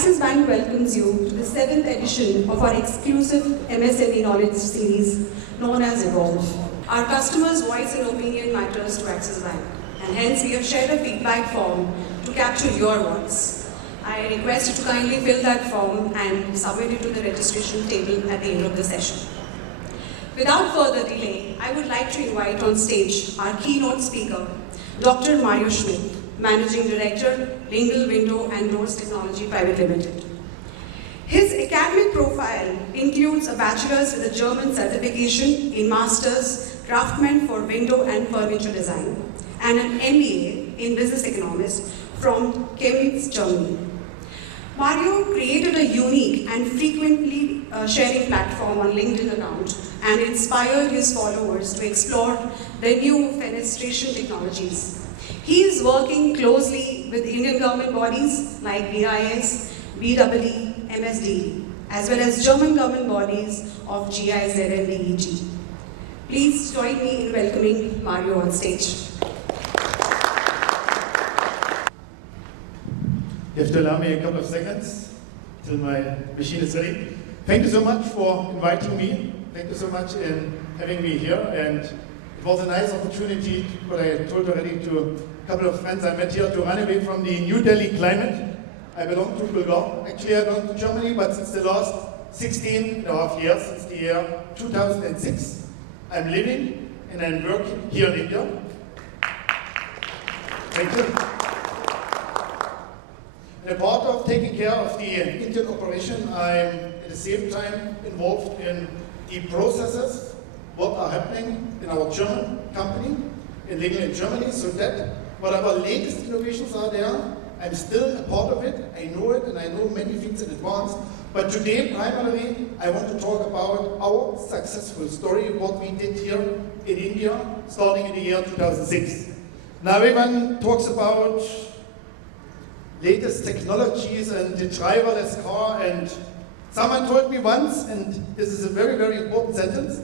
Axis Bank welcomes you to the 7th edition of our exclusive MSME knowledge series known as Evolve. Our customers' voice and opinion matters to Axis Bank, and hence we have shared a feedback form to capture your voice. I request you to kindly fill that form and submit it to the registration table at the end of the session. Without further delay, I would like to invite on stage our keynote speaker, Dr. Mario Schmidt, Managing Director, Lingle Window and Doors Technology Private Limited. His academic profile includes a bachelor's with a German certification in Master's Craftsman for Window and Furniture Design and an MBA in Business Economics from Chemnitz, Germany. Mario created a unique and frequently sharing platform on LinkedIn account and inspired his followers to explore the new fenestration technologies. He is working closely with Indian government bodies like BIS, BEE, MSD, as well as German government bodies of GIZ and DEG. Please join me in welcoming Mario on stage. You have to allow me a couple of seconds till my machine is ready. Thank you so much for inviting me. Thank you so much in having me here. And it was a nice opportunity, what I told already to a couple of friends I met here, to run away from the New Delhi climate. I belong to Bulgaria. Actually, I belong to Germany, but since the last 16 and a half years, since the year 2006, I'm living and I'm working here in India. Thank you. And a part of taking care of the Indian operation, I'm at the same time involved in the processes, what are happening in our German company, in Lingle in Germany, so that whatever latest innovations are there, I'm still a part of it, I know it, and I know many things in advance. But today, primarily, I want to talk about our successful story, what we did here in India, starting in the year 2006. Now everyone talks about latest technologies and the driverless car, and someone told me once, and this is a very, very important sentence,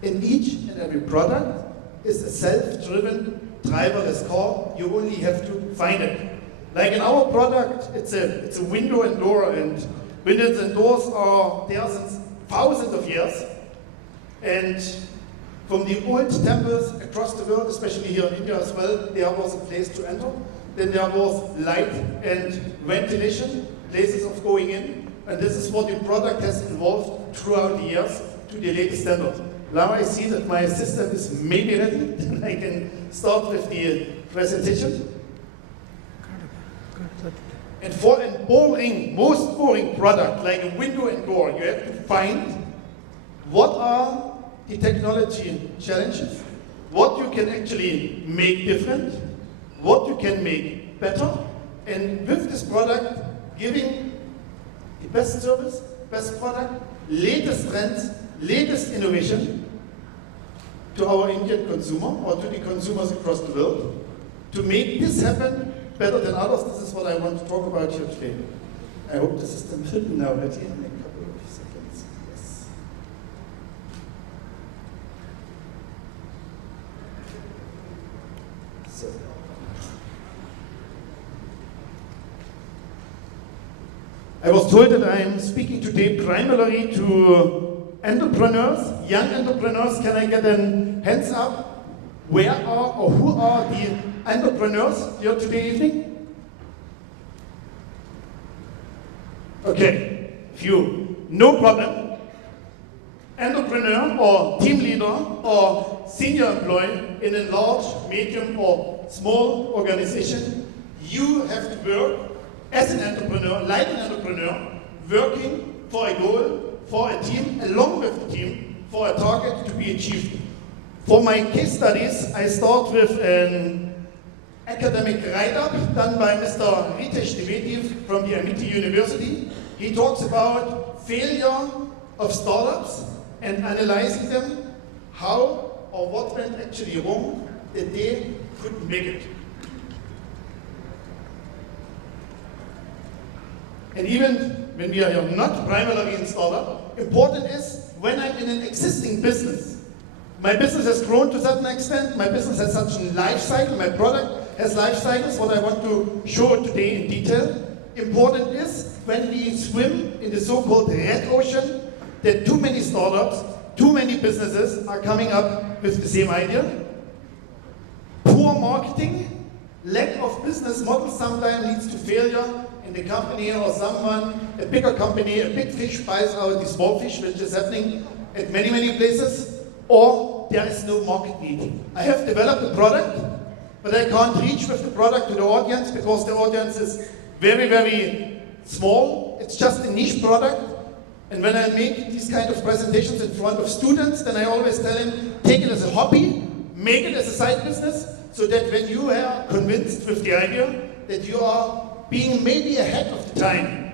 in each and every product is a self-driven driverless car, you only have to find it. Like in our product, it's a window and door, and windows and doors are there since thousands of years. And from the old temples across the world, especially here in India as well, there was a place to enter. Then there was light and ventilation, places of going in. And this is what the product has evolved throughout the years to the latest standard. Now I see that my system is maybe ready, and I can start with the presentation. And for a boring, most boring product like a window and door, you have to find what are the technology challenges, what you can actually make different, what you can make better, and with this product, giving the best service, best product, latest trends, latest innovation to our Indian consumer or to the consumers across the world. To make this happen better than others, this is what I want to talk about here today. I hope the system will be now ready in a couple of seconds. Yes. So. I was told that I am speaking today primarily to entrepreneurs, young entrepreneurs. Can I get a hands up? Where are or who are the entrepreneurs here today evening? Okay, few. No problem. Entrepreneur or team leader or senior employee in a large, medium or small organization, you have to work as an entrepreneur, like an entrepreneur, working for a goal, for a team, along with the team, for a target to be achieved. For my case studies, I start with an academic write-up done by Mr. Ritesh Dwivedi from the MIT University. He talks about failure of startups and analyzing them, how or what went actually wrong that they couldn't make it. And even when we are not primarily in startup, important is when I'm in an existing business. My business has grown to a certain extent, my business has such a life cycle, my product has life cycles, what I want to show today in detail. Important is when we swim in the so-called red ocean, that too many startups, too many businesses are coming up with the same idea. Poor marketing, lack of business model sometimes leads to failure in the company, or someone, a bigger company, a big fish buys out the small fish, which is happening at many, many places, or there is no market need. I have developed a product, but I can't reach with the product to the audience because the audience is very, very small. It's just a niche product. And when I make these kind of presentations in front of students, then I always tell them, take it as a hobby, make it as a side business, so that when you are convinced with the idea that you are being maybe ahead of the time.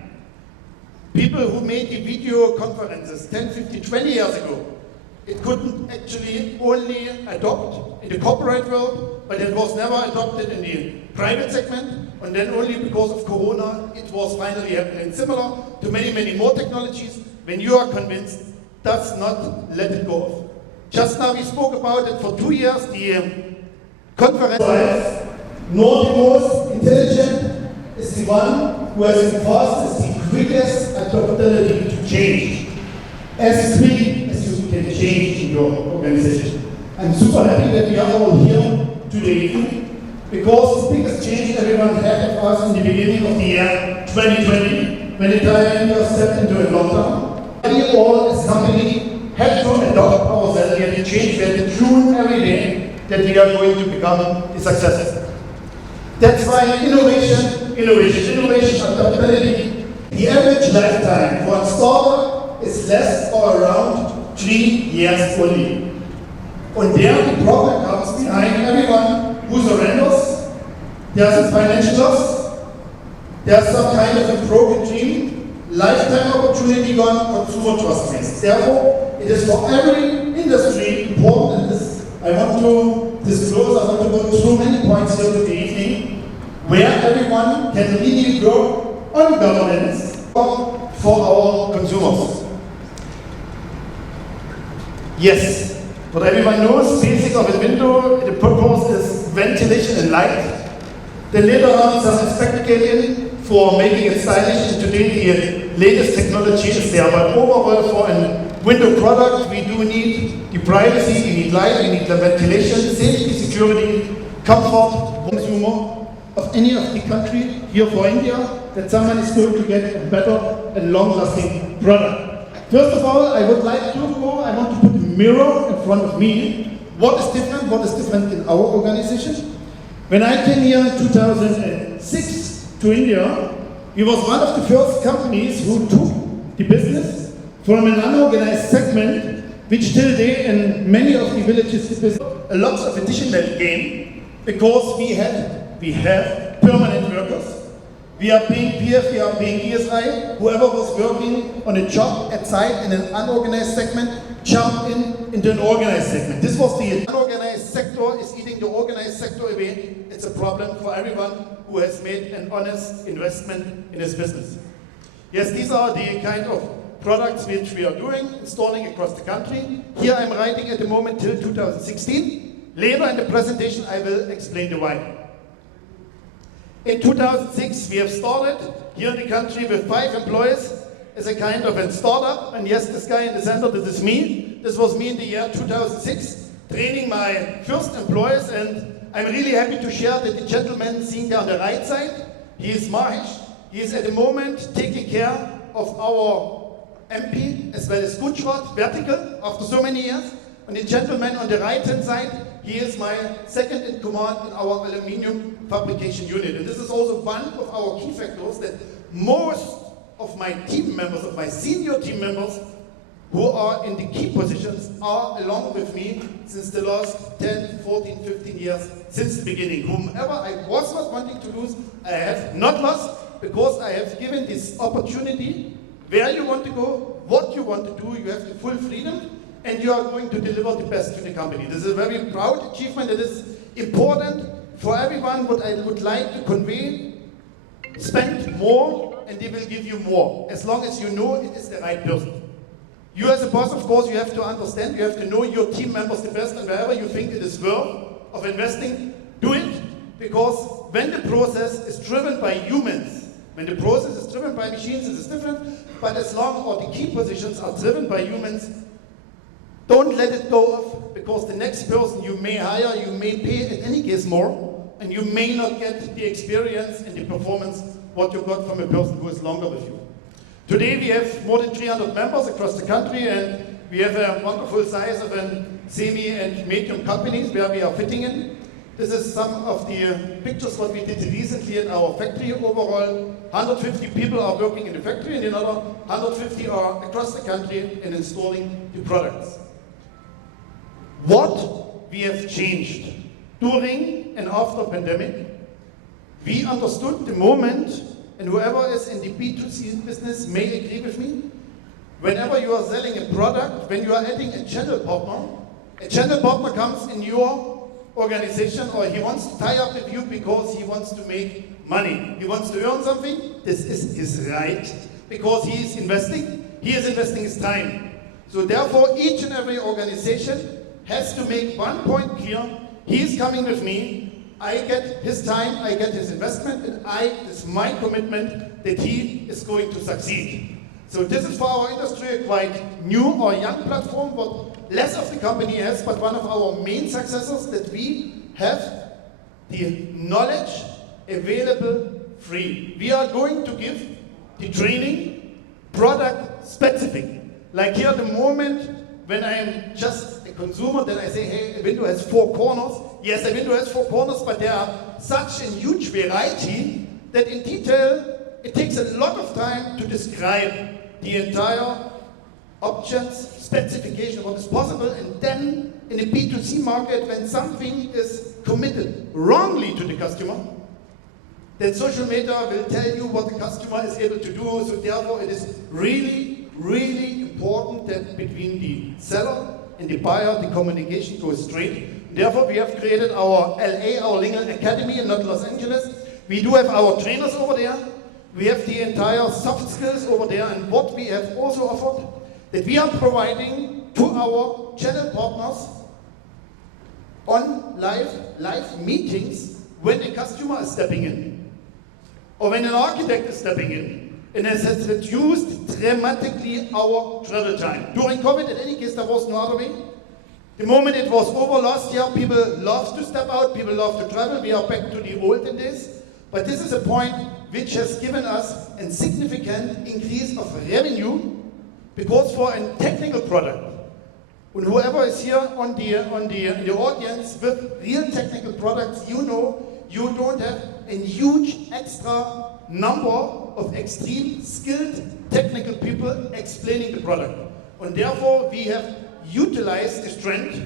People who made the video conferences 10, 15, 20 years ago, it couldn't actually only adopt in the corporate world, but it was never adopted in the private segment, and then only because of Corona, it was finally happening. Similar to many, many more technologies, when you are convinced, does not let it go off. Just now we spoke about it for 2 years, the conference. Nor the most intelligent is the one who has the fastest, the quickest adaptability to change. As quick as you can change in your organization. I'm super happy that we are all here today, because the biggest change everyone had of us in the beginning of the year 2020, when the entire India stepped into a lockdown, we all as a company had to adopt ourselves. We had to change, we had to tune every day that we are going to become a success. That's why innovation, adaptability. The average lifetime for a startup is less or around 3 years only. And there the problem comes behind everyone who surrenders. There's a financial loss, there's some kind of a broken dream, lifetime opportunity gone, consumer trust raised. Therefore, it is for every industry important, and this I want to disclose, I want to go through many points here today evening, where everyone can really grow on governance for our consumers. Yes, what everyone knows, basic of a window, the purpose is ventilation and light. Then later on some spectacle for making it stylish, and today the latest technology is there. But overall for a window product, we do need the privacy, we need light, we need the ventilation, safety, security, comfort, consumer of any of the country here for India, that someone is going to get a better and long-lasting product. First of all, I want to put a mirror in front of me. What is different in our organization? When I came here in 2006 to India, we was one of the first companies who took the business from an unorganized segment, which till today in many of the villages is a lot of additional gain, because we have permanent workers. We are paying PF, we are paying ESI. Whoever was working on a job at site in an unorganized segment jumped into an organized segment. This was the unorganized sector is eating the organized sector away. It's a problem for everyone who has made an honest investment in his business. Yes, these are the kind of products which we are doing, installing across the country. Here I'm writing at the moment till 2016. Later in the presentation I will explain the why. In 2006 we have started here in the country with 5 employees as a kind of a startup. And yes, this guy in the center, this is me. This was me in the year 2006, training my first employees, and I'm really happy to share that the gentleman seen there on the right side, he is Mahesh. He is at the moment taking care of our MP as well as Gujarat vertical after so many years. And the gentleman on the right hand side, he is my second in command in our aluminium fabrication unit. And this is also one of our key factors, that most of my team members, of my senior team members who are in the key positions are along with me since the last 10, 14, 15 years, since the beginning. Whomever I was not wanting to lose, I have not lost, because I have given this opportunity. Where you want to go, what you want to do, you have the full freedom, and you are going to deliver the best to the company. This is a very proud achievement. It is important for everyone. What I would like to convey: spend more and they will give you more, as long as you know it is the right person. You as a boss, of course, you have to understand, you have to know your team members the best, and wherever you think it is worth of investing, do it, because when the process is driven by humans, When the process is driven by machines, it is different, but as long as the key positions are driven by humans, don't let it go off, because the next person you may hire, you may pay in any case more, and you may not get the experience and the performance what you got from a person who is longer with you. Today we have more than 300 members across the country, and we have a wonderful size of semi and medium companies where we are fitting in. This is some of the pictures what we did recently in our factory. Overall, 150 people are working in the factory, and another 150 are across the country and installing the products. What we have changed during and after pandemic, we understood the moment, and whoever is in the B2C business may agree with me, whenever you are selling a product, when you are adding a channel partner comes in your organization, or he wants to tie up with you because he wants to make money. He wants to earn something. This is his right, because he is investing his time. So therefore, each and every organization has to make one point clear: he is coming with me, I get his time, I get his investment, and it's my commitment that he is going to succeed. So this is for our industry a quite new or young platform, but less of the company has, but one of our main successors, that we have the knowledge available free. We are going to give the training product specific. Like here, the moment when I am just a consumer, then I say, hey, a window has 4 corners. Yes, a window has 4 corners, but there are such a huge variety that in detail it takes a lot of time to describe the entire options, specification, what is possible, and then in a B2C market, when something is committed wrongly to the customer, then social media will tell you what the customer is able to do. So therefore it is really, really important that between the seller and the buyer, the communication goes straight. Therefore we have created our LA, our Lingle Academy, and not Los Angeles. We do have our trainers over there. We have the entire soft skills over there, and what we have also offered, that we are providing to our channel partners on live meetings when a customer is stepping in, or when an architect is stepping in, and it has reduced dramatically our travel time. During COVID, in any case, there was no other way. The moment it was over last year, people loved to step out, people love to travel. We are back to the olden days. But this is a point which has given us a significant increase of revenue, because for a technical product, and whoever is here on the audience with real technical products, you know you don't have a huge extra number of extreme skilled technical people explaining the product. And therefore we have utilized the strength,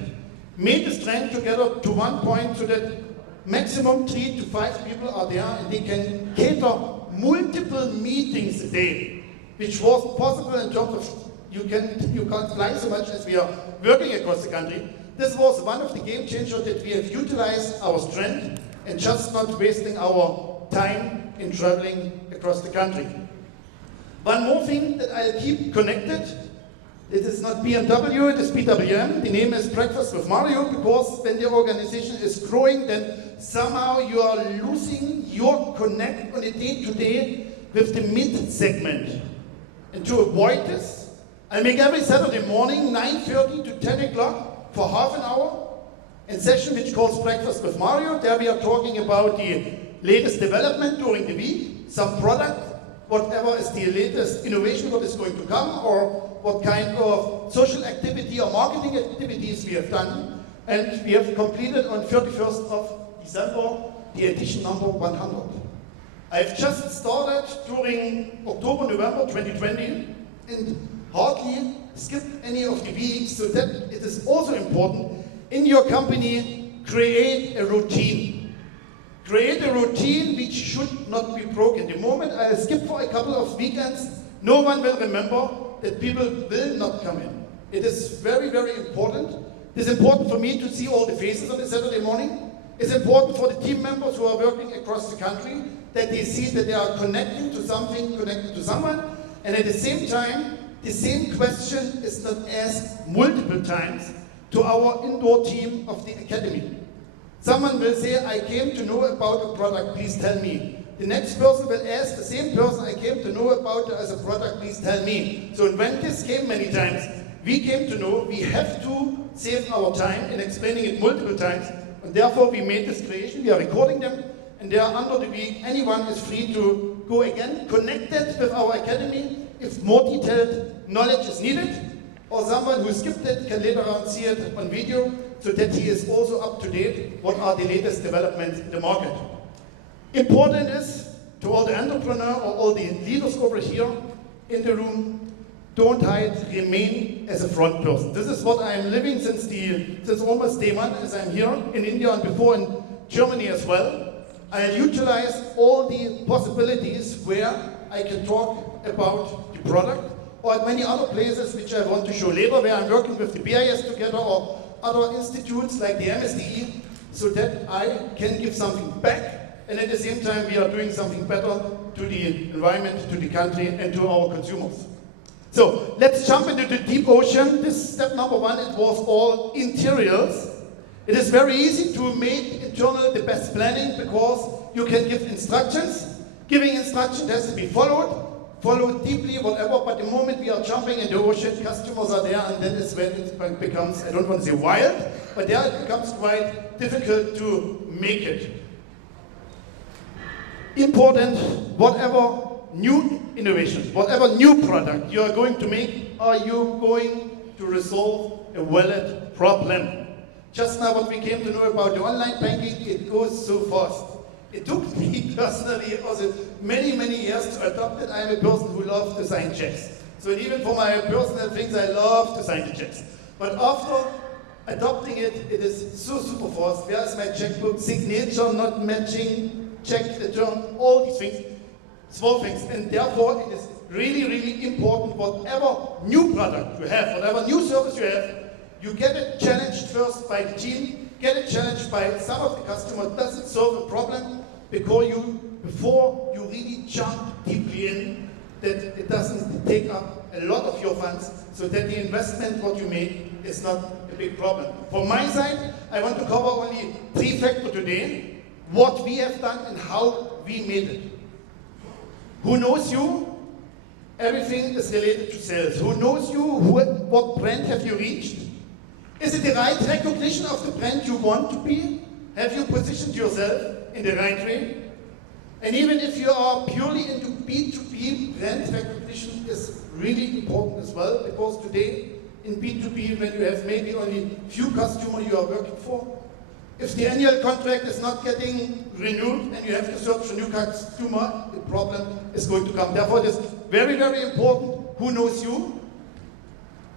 made the strength together to one point, so that maximum 3 to 5 people are there, and they can cater multiple meetings a day, which was possible in terms of you can't fly so much as we are working across the country. This was one of the game changers, that we have utilized our strength and just not wasting our time in traveling across the country. One more thing that I'll keep connected, it is not BMW, it is PWM. The name is Breakfast with Mario, because when the organization is growing, then somehow you are losing your connect on a day-to-day with the mid-segment. And to avoid this, I make every Saturday morning, 9:30 to 10 o'clock, for half an hour, a session which calls Breakfast with Mario. There we are talking about the latest development during the week, some product, whatever is the latest innovation, what is going to come, or what kind of social activity or marketing activities we have done. And we have completed on 31st of December the edition number 100. I've just started during October, November 2020, and hardly skipped any of the weeks, so that it is also important in your company, create a routine. Create a routine which should not be broken. The moment I skip for a couple of weekends, no one will remember that people will not come in. It is very, very important. It is important for me to see all the faces on a Saturday morning. It's important for the team members who are working across the country, that they see that they are connecting to something, connected to someone, and at the same time, the same question is not asked multiple times to our indoor team of the academy. Someone will say, I came to know about a product, please tell me. the next person will ask the same person I came to know about as a product, please tell me. So when this came many times, we came to know we have to save our time in explaining it multiple times, and therefore we made this creation, we are recording them, and they are under the week. Anyone is free to go again, connected with our academy if more detailed knowledge is needed, or someone who skipped it can later on see it on video, so that he is also up to date what are the latest developments in the market. Important is to all the entrepreneur or all the leaders over here in the room, don't hide, remain as a front person. This is what I'm living since almost day one as I'm here in India and before in Germany as well. I utilize all the possibilities where I can talk about the product, or at many other places which I want to show later, where I'm working with the BIS together or other institutes like the MSME, so that I can give something back, and at the same time we are doing something better to the environment, to the country, and to our consumers. So let's jump into the deep ocean. This step number one, it was all interiors. It is very easy to make internal the best planning because you can give instructions. Giving instructions has to be followed deeply, whatever, but the moment we are jumping in the ocean, customers are there, and then it's when it becomes, I don't want to say wild, but there it becomes quite difficult to make it. Important, whatever new innovation, whatever new product you are going to make, are you going to resolve a wallet problem? Just now what we came to know about the online banking, it goes so fast. It took me personally also many years to adopt it. I'm a person who loves to sign checks. So even for my personal things, I love to sign the checks. But after adopting it, it is so super fast. Where is my checkbook? Signature not matching, check return, all these things, small things. And therefore, it is really important, whatever new product you have, whatever new service you have, you get it challenged first by the team, get it challenged by some of the customers. Does it solve a problem? Before you really jump deeply in, that it doesn't take up a lot of your funds, so that the investment what you make is not a big problem. From my side, I want to cover only 3 factors today, what we have done and how we made it. Who knows you? Everything is related to sales. Who knows you? What brand have you reached? Is it the right recognition of the brand you want to be? Have you positioned yourself in the right way? And even if you are purely into B2B, brand recognition is really important as well, because today in B2B, when you have maybe only few customers you are working for, if the annual contract is not getting renewed and you have to search for new customer, the problem is going to come. Therefore, it is very important who knows you.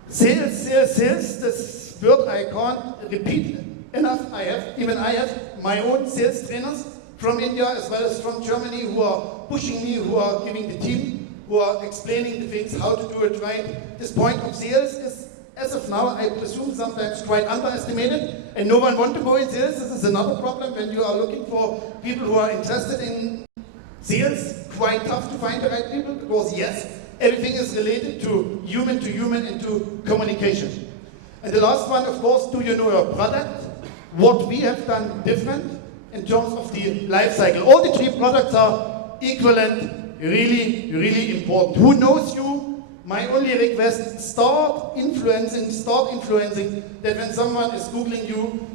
Sales. This word I can't repeat enough. I have my own sales trainers from India as well as from Germany who are pushing me, who are giving the team, who are explaining the things, how to do it right. This point of sales is, as of now, I presume sometimes quite underestimated, and no one wants to go in sales. This is another problem when you are looking for people who are interested in sales. Quite tough to find the right people, because yes, everything is related to human and to communication. And the last one, of course, do you know your product? What we have done different in terms of the life cycle. All the 3 products are equivalent, really important. Who knows you? My only request, start influencing that when someone is Googling you,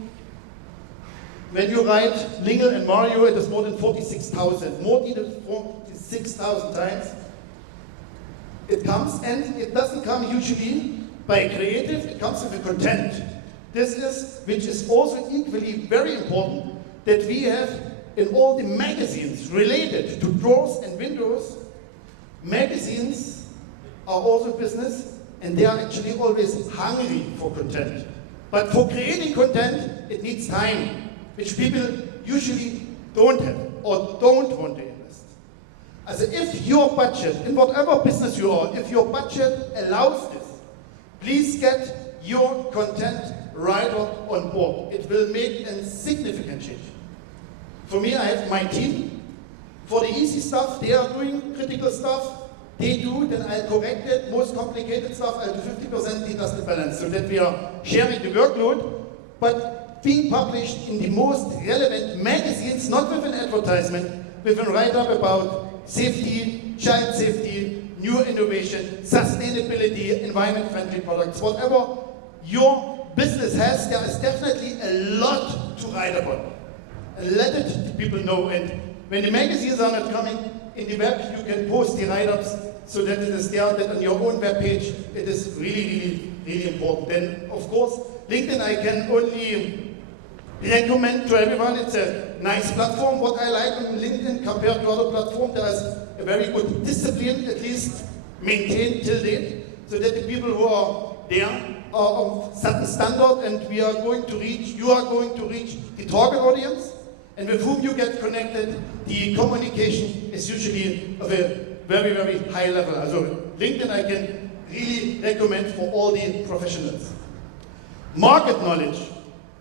when you write Lingle and Mario, it is more than 46,000. More than 46,000 times. It comes, and it doesn't come usually by creative, it comes with the content. Which is also equally very important, that we have in all the magazines related to doors and windows. Magazines are also business, and they are actually always hungry for content. But for creating content, it needs time, which people usually don't have or don't want to invest. Also, if your budget, in whatever business you are, if your budget allows this, please get your content writer on board. It will make a significant change. For me, I have my team. For the easy stuff, they are doing critical stuff. They do, then I'll correct it. Most complicated stuff, I'll do 50%, he does the balance, so that we are sharing the workload, but being published in the most relevant magazines, not with an advertisement, with a write-up about safety, child safety, new innovation, sustainability, environment-friendly products. Whatever your business has, there is definitely a lot to write about. And let it people know. And when the magazines are not coming in the web, you can post the write-ups so that it is there, that on your own web page, it is really, really important. And of course, LinkedIn I can only recommend to everyone. It's a nice platform. What I like on LinkedIn compared to other platforms, there is a very good discipline, at least maintained till date, so that the people who are there are of certain standard, and you are going to reach the target audience, and with whom you get connected, the communication is usually of a very, very high level. So LinkedIn I can really recommend for all the professionals. Market knowledge.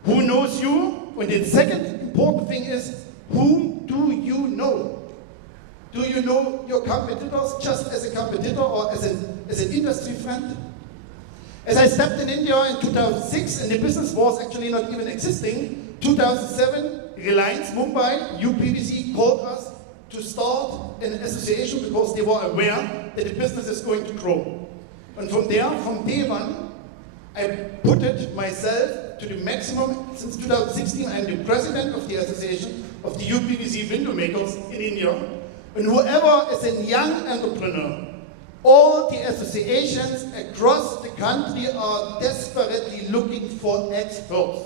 Who knows you? And the second important thing is, whom do you know? Do you know your competitors just as a competitor or as an industry friend? As I stepped in India in 2006, and the business was actually not even existing, 2007, Reliance Mumbai, UPVC called us to start an association because they were aware that the business is going to grow. And from there, from day one, I put it myself to the maximum. Since 2016, I'm the president of the Association of the UPVC window makers in India. And whoever is a young entrepreneur, all the associations across the country are desperately looking for experts.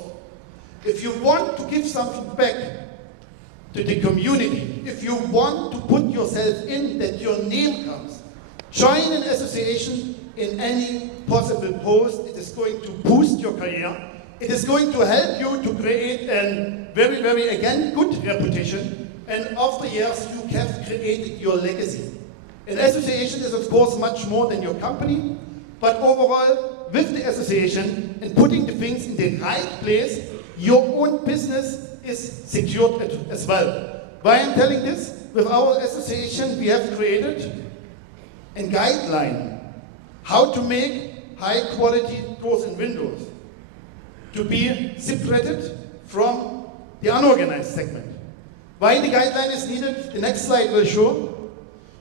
If you want to give something back to the community, if you want to put yourself in that your name comes, join an association in any possible post. It is going to boost your career. It is going to help you to create a very, very, again, good reputation. And after years, you have created your legacy. An association is, of course, much more than your company, but overall, with the association and putting the things in the right place, your own business is secured as well. Why I'm telling this? With our association, we have created a guideline how to make high-quality doors and windows to be separated from the unorganized segment. Why the guideline is needed, the next slide will show.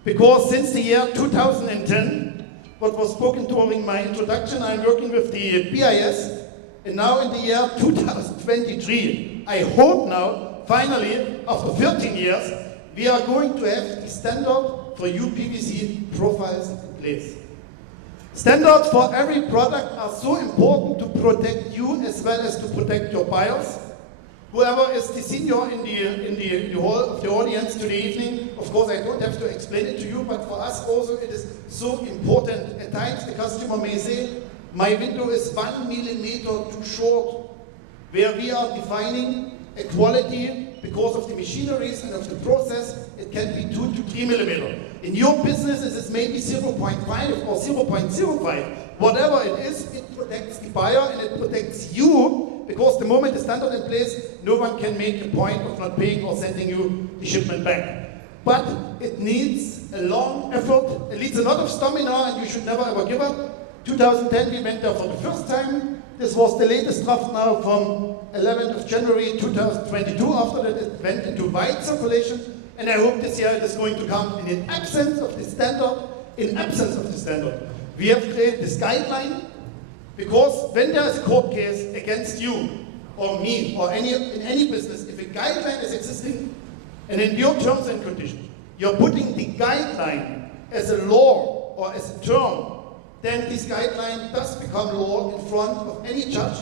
Because since the year 2010, what was spoken during my introduction, I'm working with the BIS, and now in the year 2023, I hope now, finally, after 13 years, we are going to have the standard for UPVC profiles in place. Standards for every product are so important to protect you as well as to protect your buyers. Whoever is the senior in the hall of the audience today evening, of course I don't have to explain it to you, but for us also it is so important. At times the customer may say, my window is 1 millimeter too short, where we are defining a quality because of the machineries and of the process, it can be 2 to 3 millimeter. In your business it is maybe 0.5 or 0.05. Whatever it is, it protects the buyer and it protects you. Because the moment the standard in place, no one can make a point of not paying or sending you the shipment back. But it needs a long effort, it needs a lot of stamina, and you should never ever give up. 2010 we went there for the first time. This was the latest draft now from 11th of January 2022. After that it went into wide circulation, and I hope this year it is going to come in absence of the standard. We have created this guideline. Because when there is a court case against you, or me, or in any business, if a guideline is existing, and in your terms and conditions, you're putting the guideline as a law or as a term, then this guideline does become law in front of any judge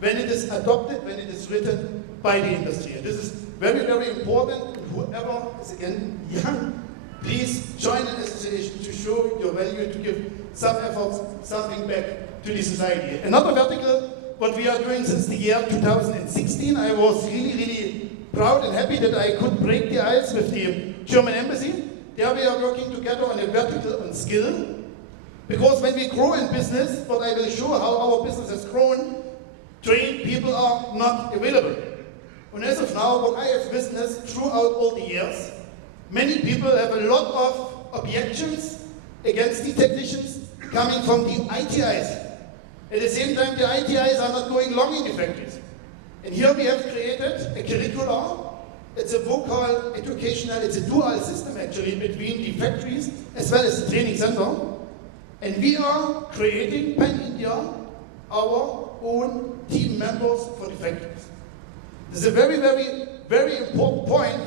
when it is adopted, when it is written by the industry. And this is very, very important, and whoever is again young, please join an association to show your value, to give some efforts, something back to the society. Another vertical, what we are doing since the year 2016, I was really, really proud and happy that I could break the ice with the German embassy. There we are working together on a vertical on skill. Because when we grow in business, but I will show how our business has grown, trained people are not available. And as of now, what I have witnessed throughout all the years, many people have a lot of objections against the technicians coming from the ITIs. At the same time, the ITIs are not going long in the factories. And here we have created a curriculum It's a vocal, educational, it's a dual system actually between the factories as well as the training center. And we are creating pan-India our own team members for the factories. This is a very, very, very important point,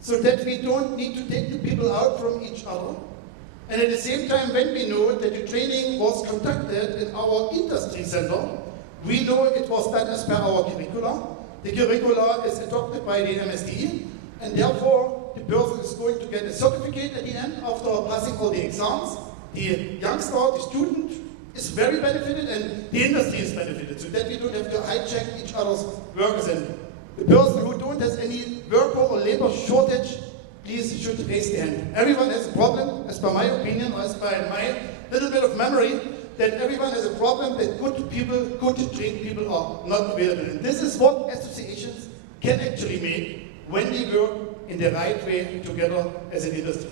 so that we don't need to take the people out from each other. And at the same time, when we know that the training was conducted in our industry center, we know it was done as per our curricula. The curricula is adopted by the MSD, and therefore the person is going to get a certificate at the end after passing all the exams. The youngster, the student, is very benefited, and the industry is benefited, so that we don't have to hijack each other's workers. And the person who don't has any worker or labor shortage, please should raise the hand. Everyone has a problem, as per my opinion, or as by my little bit of memory, that everyone has a problem that good people, good trained people are not available. And this is what associations can actually make when we work in the right way together as an industry.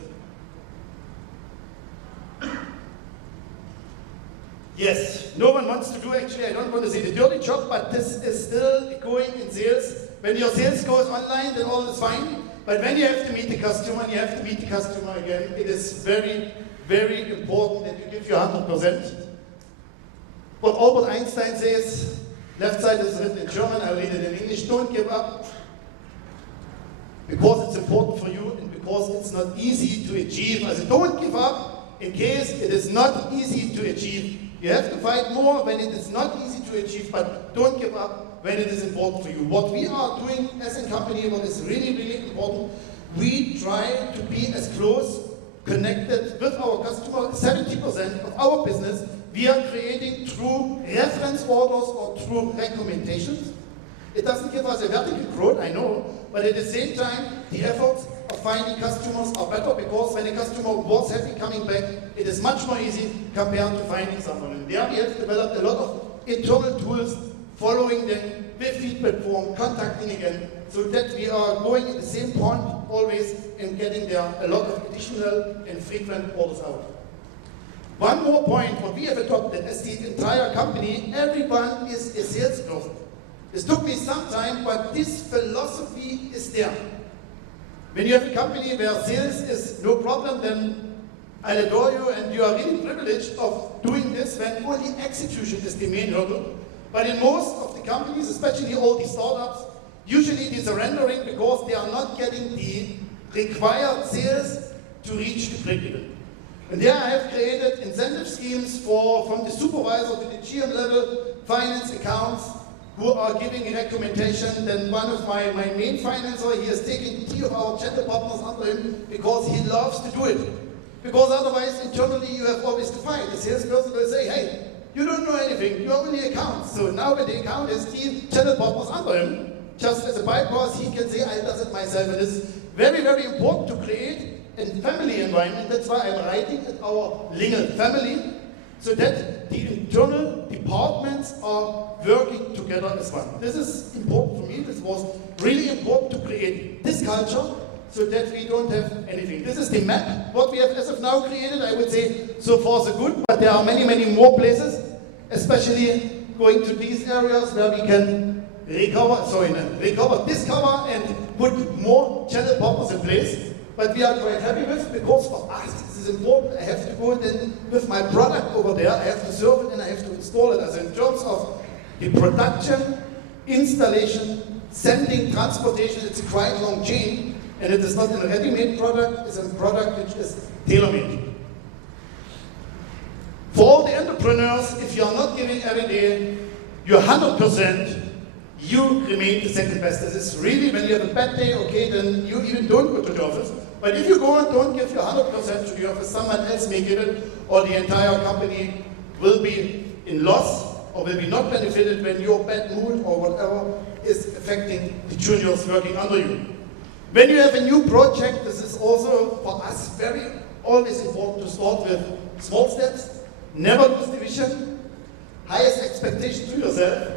Yes, no one wants to do, actually, I don't want to say the dirty job, but this is still going in sales. When your sales goes online, then all is fine. But when you have to meet the customer, and you have to meet the customer again, it is very, very important that you give your 100%. What Albert Einstein says, left side is written in German, I'll read it in English: don't give up, because it's important for you and because it's not easy to achieve. Also don't give up in case it is not easy to achieve. You have to fight more when it is not easy to achieve, but don't give up when it is important for you. What we are doing as a company, what is really, really important, we try to be as close connected with our customer. 70% of our business we are creating through reference orders or through recommendations. It doesn't give us a vertical growth, I know, but at the same time, the efforts of finding customers are better, because when a customer was happy coming back, it is much more easy compared to finding someone. And there we have developed a lot of internal tools, following them with feedback form, contacting again, so that we are going at the same point always and getting there a lot of additional and frequent orders out. One more point, what we have adopted as the entire company, everyone is a salesperson. This took me some time, but this philosophy is there. When you have a company where sales is no problem, then I adore you, and you are really privileged of doing this when only execution is the main hurdle. But in most of the companies, especially all the startups, usually they are surrendering because they are not getting the required sales to reach the break-even. And there I have created incentive schemes from the supervisor to the GM level, finance accounts, who are giving a recommendation. Then one of my main financer, he has taken 3 of our channel partners under him because he loves to do it. Because otherwise, internally, you have always to fight. The salesperson will say, hey, you don't know anything, you are only accounts. So now when the account has 3 channel partners under him, just as a bypass, he can say, I does it myself. And this is very, very important to create a family environment. That's why I'm writing at our legal family, so that the internal departments are working together as one. This is important for me. This was really important to create this culture, so that we don't have anything. This is the map, what we have as of now created. I would say so far so good, but there are many, many more places, especially going to these areas where we can discover and put more channel partners in place. But we are quite happy with, because for us this is important. I have to go then with my product over there, I have to serve it and I have to install it. As in terms of the production, installation, sending, transportation, it's a quite long chain, and it is not a ready-made product, it's a product which is tailor-made. For all the entrepreneurs, if you are not giving every day your 100%, you remain the second best. This is really, when you have a bad day, okay, then you even don't go to the office. But if you go and don't give your 100% to the office, someone else may give it, or the entire company will be in loss, or will be not benefited when your bad mood or whatever is affecting the juniors working under you. When you have a new project, this is also for us very always important to start with small steps, never lose the vision, highest expectation to yourself,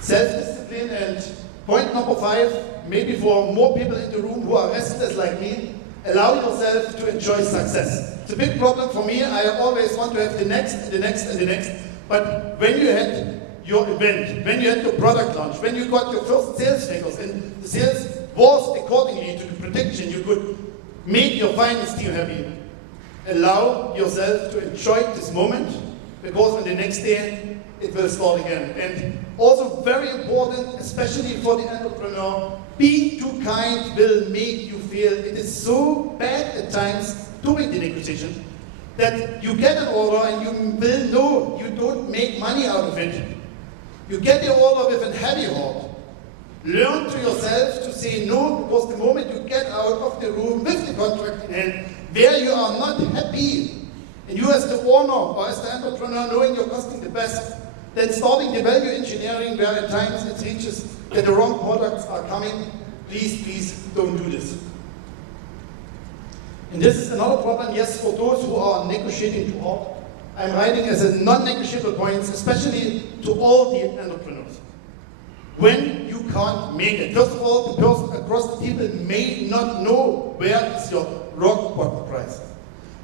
self-discipline, and point number 5, maybe for more people in the room who are restless like me, allow yourself to enjoy success. It's a big problem for me. I always want to have the next, and the next, and the next. But when you had your event, when you had your product launch, when you got your first sales figures, and the sales Make your finance team happy. Allow yourself to enjoy this moment, because on the next day it will start again. And also very important, especially for the entrepreneur, being too kind will make you feel it is so bad at times during the negotiation that you get an order and you will know you don't make money out of it. You get the order with a heavy heart. Learn to yourself to say no, because the moment you get out of the room with the contract in hand, where you are not happy, and you as the owner or as the entrepreneur knowing you're costing the best, then starting the value engineering where at times it reaches that the wrong products are coming, please don't do this. And this is another problem, yes, for those who are negotiating too hard. I'm writing as a non-negotiable points, especially to all the entrepreneurs. When you can't make it, first of all, the person across the table may not know where is your rock bottom price.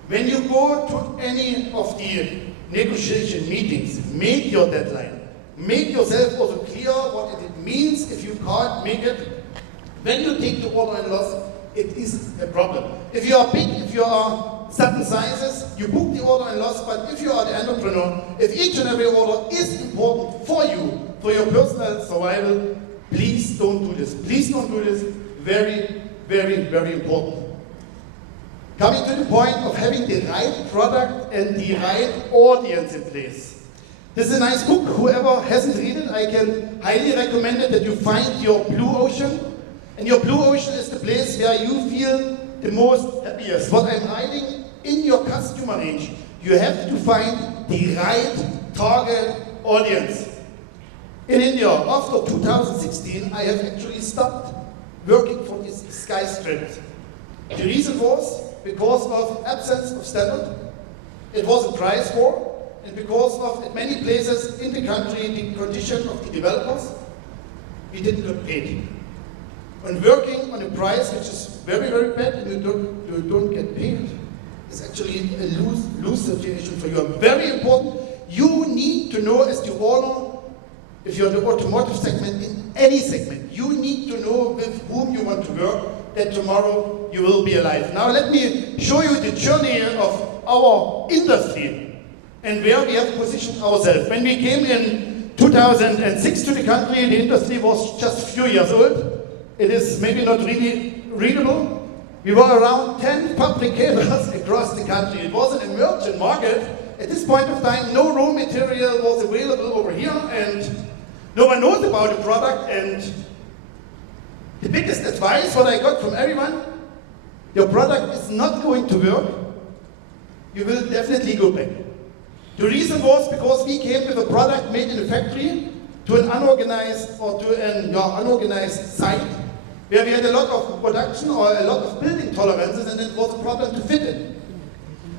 When you go to any of the negotiation meetings, make your deadline. Make yourself also clear what it means if you can't make it. When you take the order and loss, it is a problem. If you are big, if you are certain sizes, you book the order and loss, but if you are the entrepreneur, if each and every order is important for you, for your personal survival, please don't do this. Please don't do this. Very, very important. Coming to the point of having the right product and the right audience in place. This is a nice book. Whoever hasn't read it, I can highly recommend it, that you find your blue ocean. And your blue ocean is the place where you feel the most happiest. What I'm writing, in your customer range, you have to find the right target audience. In India, after 2016, I have actually stopped working for these skyscrapers. The reason was because of absence of standard. It was a price war, and because of, in many places in the country, the condition of the developers, we didn't get paid. When working on a price which is very bad and you don't get paid, it's actually a lose situation for you. Very important. You need to know as the owner, if you're in the automotive segment, in any segment, you need to know with whom you want to work, that tomorrow you will be alive. Now let me show you the journey of our industry and where we have positioned ourselves. When we came in 2006 to the country, the industry was just a few years old. It is maybe not really readable. We were around 10 fabricators across the country. It was an emerging market. At this point of time, no raw material was available over here, and no one knows about the product. And the biggest advice what I got from everyone, your product is not going to work. You will definitely go back. The reason was because we came with a product made in a factory to an unorganized or to an unorganized site, where we had a lot of production or a lot of building tolerances, and it was a problem to fit it.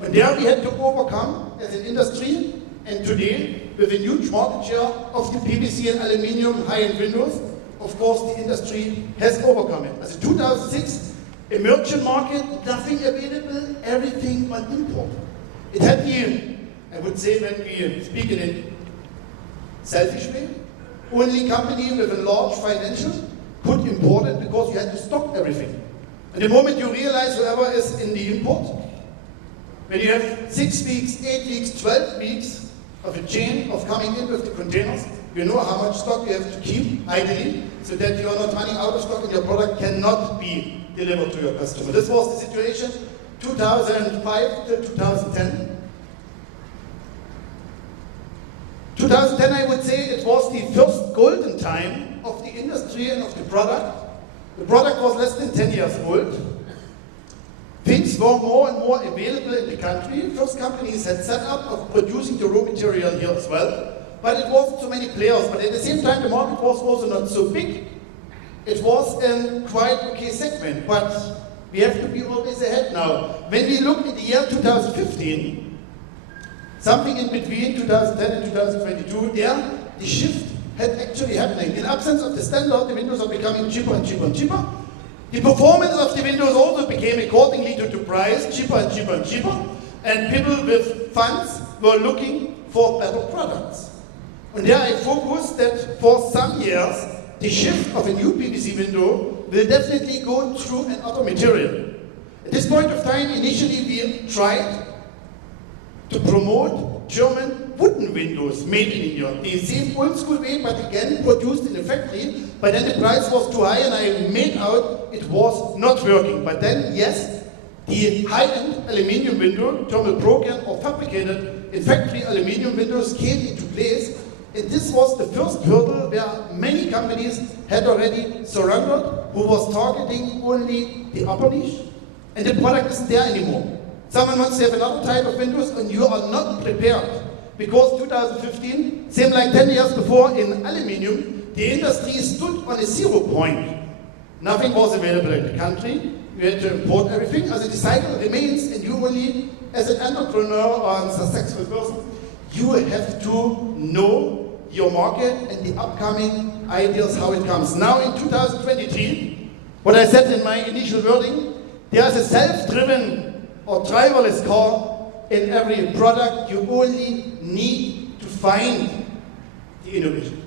And there we had to overcome as an industry, and today, with a huge market share of the PVC and aluminium high-end windows, of course the industry has overcome it. As a 2006, emerging market, nothing available, everything on import. It had the, I would say when we speak in a selfish way, only company with a large financial could import it because you had to stock everything. And the moment you realize whoever is in the import, when you have 6 weeks, 8 weeks, 12 weeks of a chain of coming in with the containers, you know how much stock you have to keep ideally, so that you are not running out of stock and your product cannot be delivered to your customer. This was the situation 2005 to 2010. 2010, I would say, it was the first golden time of the industry and of the product. The product was less than 10 years old. Things were more and more available in the country. First companies had set up of producing the raw material here as well, but it wasn't so many players. But at the same time, the market was also not so big. It was a quite okay segment, but we have to be always ahead now. When we look at the year 2015, something in between 2010 and 2022, there the shift had actually happening. In absence of the standard, the windows are becoming cheaper and cheaper and cheaper. The performance of the windows also became accordingly to the price, cheaper and cheaper and cheaper. And people with funds were looking for better products. And there I focused that for some years, the shift of a new PVC window will definitely go through another material. At this point of time, initially we tried to promote German wooden windows made in India. The same old school way, but again produced in a factory. But then the price was too high and I made out it was not working. But then, yes, the high-end aluminium window, thermal broken or fabricated in factory aluminium windows came into place. And this was the first hurdle where many companies had already surrendered, who was targeting only the upper niche, and the product isn't there anymore. Someone wants to have another type of windows and you are not prepared. Because 2015, same like 10 years before in aluminium, the industry stood on a 0 point. Nothing was available in the country. You had to import everything. As the cycle remains, and you only, as an entrepreneur or a successful person, you have to know your market and the upcoming ideas, how it comes. Now in 2023, what I said in my initial wording, there's a self-driven or driverless car in every product. You only need to find the innovation.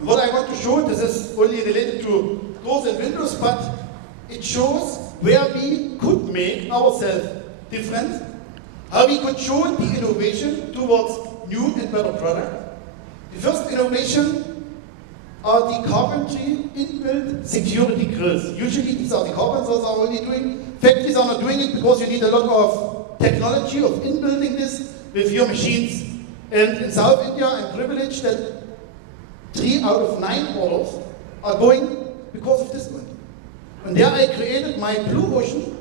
What I want to show, this is only related to doors and windows, but it shows where we could make ourselves different, how we could show the innovation towards new and better product. The first innovation are the carpentry inbuilt security grills. Usually these are the carpenters are only doing. Factories are not doing it because you need a lot of technology of inbuilding this with your machines. And in South India, I'm privileged that 3 out of 9 orders are going because of this one. And there I created my blue ocean,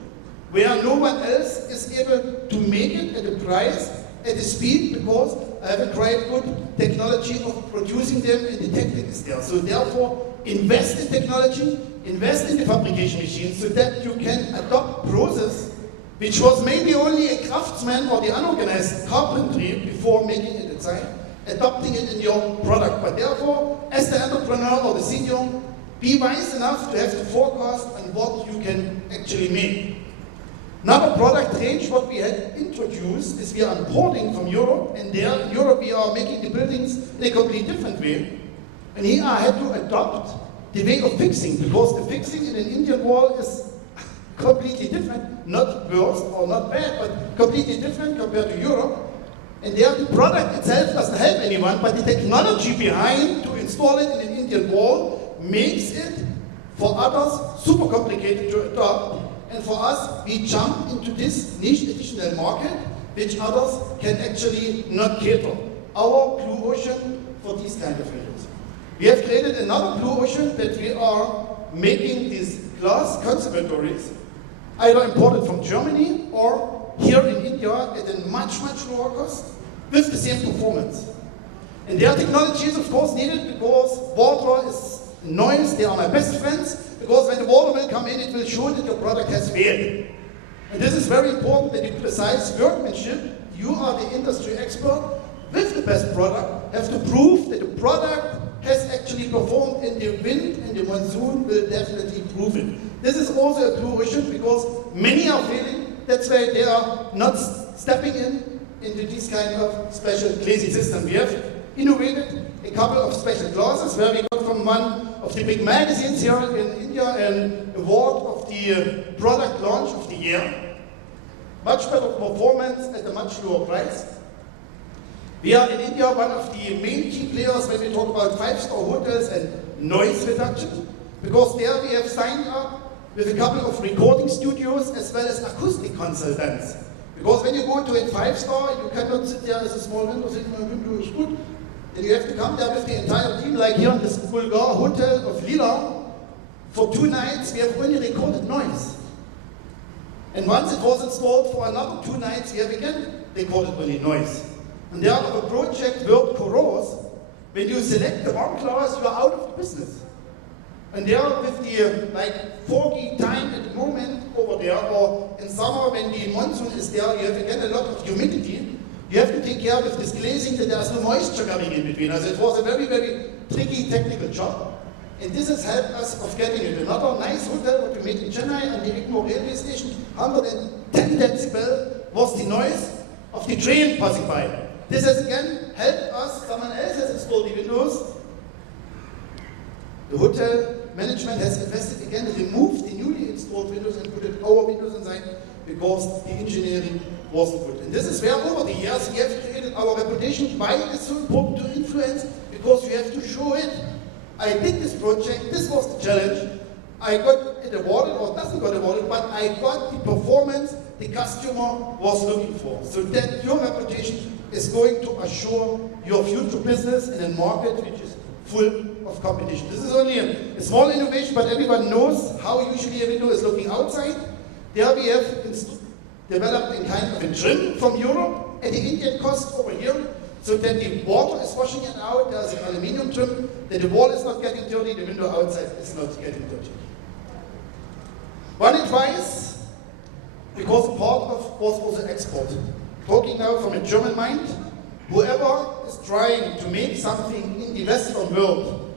where no one else is able to make it at a price, at a speed, because I have a quite good technology of producing them and the technique is there. So therefore, invest in technology, invest in the fabrication machines so that you can adopt process which was maybe only a craftsman or the unorganized carpentry before making a design, adopting it in your product. But therefore, as the entrepreneur or the senior, be wise enough to have the forecast on what you can actually make. Another product range, what we had introduced, is we are importing from Europe, and there in Europe we are making the buildings in a completely different way. And here I had to adopt the way of fixing, because the fixing in an Indian wall is completely different, not worse or not bad, but completely different compared to Europe. And there the product itself doesn't help anyone, but the technology behind to install it in an Indian wall makes it for others super complicated to adopt. And for us, we jump into this niche additional market, which others can actually not cater. Our blue ocean for these kind of windows. We have created another blue ocean that we are making these glass conservatories, either imported from Germany or here in India at a much, much lower cost with the same performance. And their technology is of course needed because water is noise, they are my best friends, because when the water will come in, it will show that your product has failed. And this is very important, that the precise workmanship, you are the industry expert with the best product, have to prove that the product has actually performed in the wind, and the monsoon will definitely prove it. This is also a blue ocean because many are failing, that's why they are not stepping into this kind of special glazing system. We have innovated a couple of special glasses where we got from one of the big magazines here in India an award of the product launch of the year. Much better performance at a much lower price. We are in India one of the main key players when we talk about 5-star hotels and noise reduction, because there we have signed up with a couple of recording studios as well as acoustic consultants. Because when you go to a 5-star, you cannot sit there as a small window saying, my window is good. Then you have to come there with the entire team, like here in this Bulgar hotel of Lila. For 2 nights, we have only recorded noise. And once it was installed for another 2 nights, we have again recorded only noise. And there are a project World Coros, when you select the wrong class, you are out of the business. And there with the foggy time at the moment over there, or in summer when the monsoon is there, you have again a lot of humidity. You have to take care with this glazing that there's no moisture coming in between us. It was a very, very tricky technical job. And this has helped us of getting it. Another nice hotel what we made in Chennai on the Igmo railway station, 110 decibel was the noise of the train passing by. This has again helped us. Someone else has installed the windows. The hotel management has invested again, removed the newly installed windows and put our windows inside because the engineering wasn't good. And this is where over the years we have created our reputation. Why it is so important to influence? Because you have to show it. I did this project, this was the challenge. I got it awarded, or doesn't got awarded, but I got the performance the customer was looking for. So that your reputation is going to assure your future business in a market which is full of competition. This is only a small innovation, but everyone knows how usually a window is looking outside. There we have developed a kind of a trim from Europe at the Indian cost over here, so that the water is washing it out. There's an aluminium trim, that the wall is not getting dirty, the window outside is not getting dirty. One advice, because part of was also export. Talking now from a German mind, whoever is trying to make something in the Western world,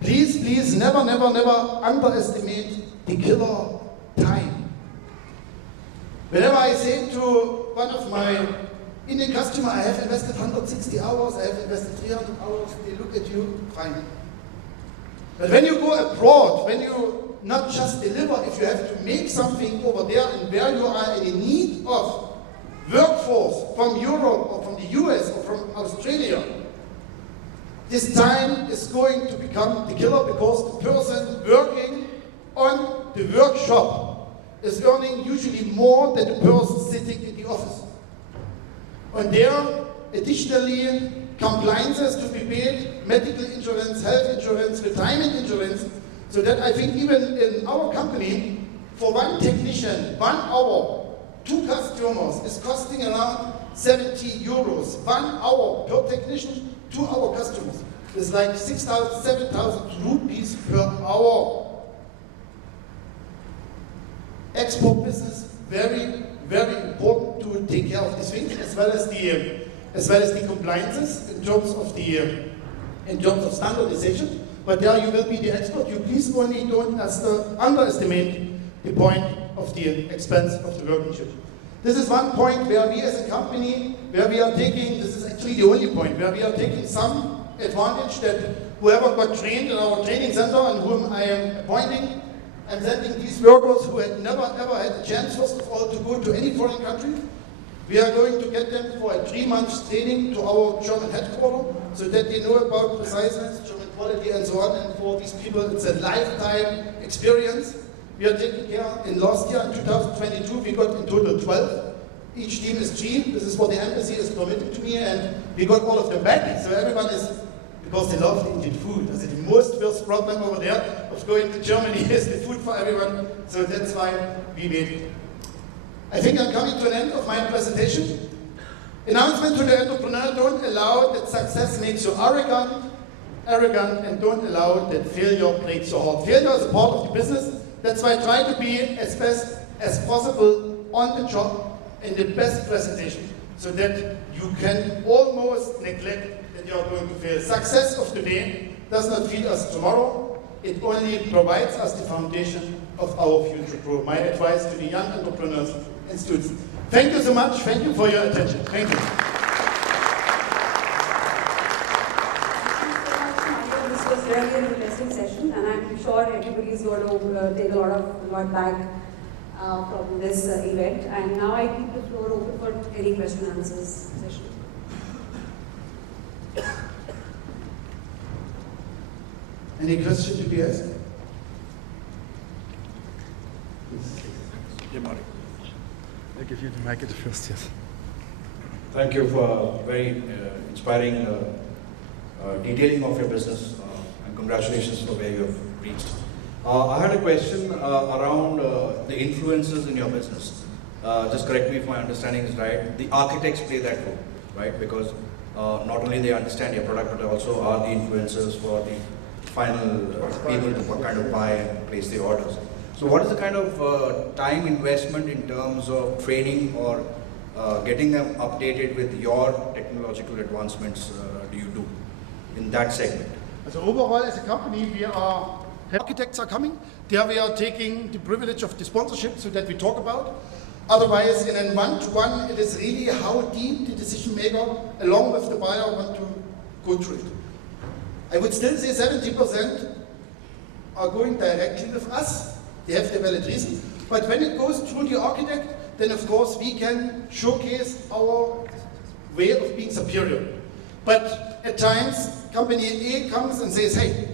please, please, never, never, never underestimate the killer time. Whenever I say to one of my Indian customers, I have invested 160 hours, I have invested 300 hours, they look at you, fine. But when you go abroad, when you not just deliver, if you have to make something over there and where you are in need of workforce from Europe or from the US or from Australia, this time is going to become the killer, because the person working on the workshop is earning usually more than the person sitting in the office. And there, additionally, compliances to be paid, medical insurance, health insurance, retirement insurance, so that I think even in our company, for one technician, 1 hour, 2 customers is costing around 70 euros. 1 hour per technician, 2 hour customers. It's like 6,000, 7,000 rupees per hour. Export business, very, very important to take care of these things, as well as the compliances in terms of standardization. But there you will be the expert. You please only don't underestimate the point of the expense of the workmanship. This is one point where we as a company, where we are taking, this is actually the only point, where we are taking some advantage, that whoever got trained in our training center and whom I am appointing, I'm sending these workers who had never ever had a chance, first of all, to go to any foreign country. We are going to get them for a 3-month training to our German headquarters, so that they know about preciseness, German quality, and so on. And for these people, it's a lifetime experience. We are taking care. In last year, in 2022, we got in total 12. Each team is 3. This is what the embassy is permitting to me, and we got all of them back. So everyone is, because they love the Indian food. That's the most first problem over there of going to Germany is the food for everyone. So that's why we made it. I think I'm coming to an end of my presentation. Announcement to the entrepreneur: don't allow that success makes you arrogant, and don't allow that failure breaks your heart. Failure is a part of the business. That's why I try to be as best as possible on the job in the best presentation, so that you can almost neglect that you are going to fail. Success of today does not feed us tomorrow. It only provides us the foundation of our future growth. My advice to the young entrepreneurs and students. Thank you so much. Thank you for your attention. Thank you. This was really an interesting session, and I'm sure everybody is going to take a lot back from this event. And now I keep the floor open for any question and answers session. Any question to be asked? Yeah, Marty. I'll give you the mic at the first, yes. Thank you for very inspiring detailing of your business, and congratulations for where you have reached. I had a question around the influences in your business. Just correct me if my understanding is right. The architects play that role, right? Because not only they understand your product, but also are the influencers for the final people to kind of buy and place the orders. So what is the kind of time investment in terms of training or getting them updated with your technological advancements do you do in that segment? So overall, as a company, we are, architects are coming. There we are taking the privilege of the sponsorship, so that we talk about. Otherwise, in a one-to-one, it is really how deep the decision maker, along with the buyer, want to go through it. I would still say 70% are going directly with us. they have their valid reason. But when it goes through the architect, then of course we can showcase our way of being superior. But at times, company A comes and says, hey,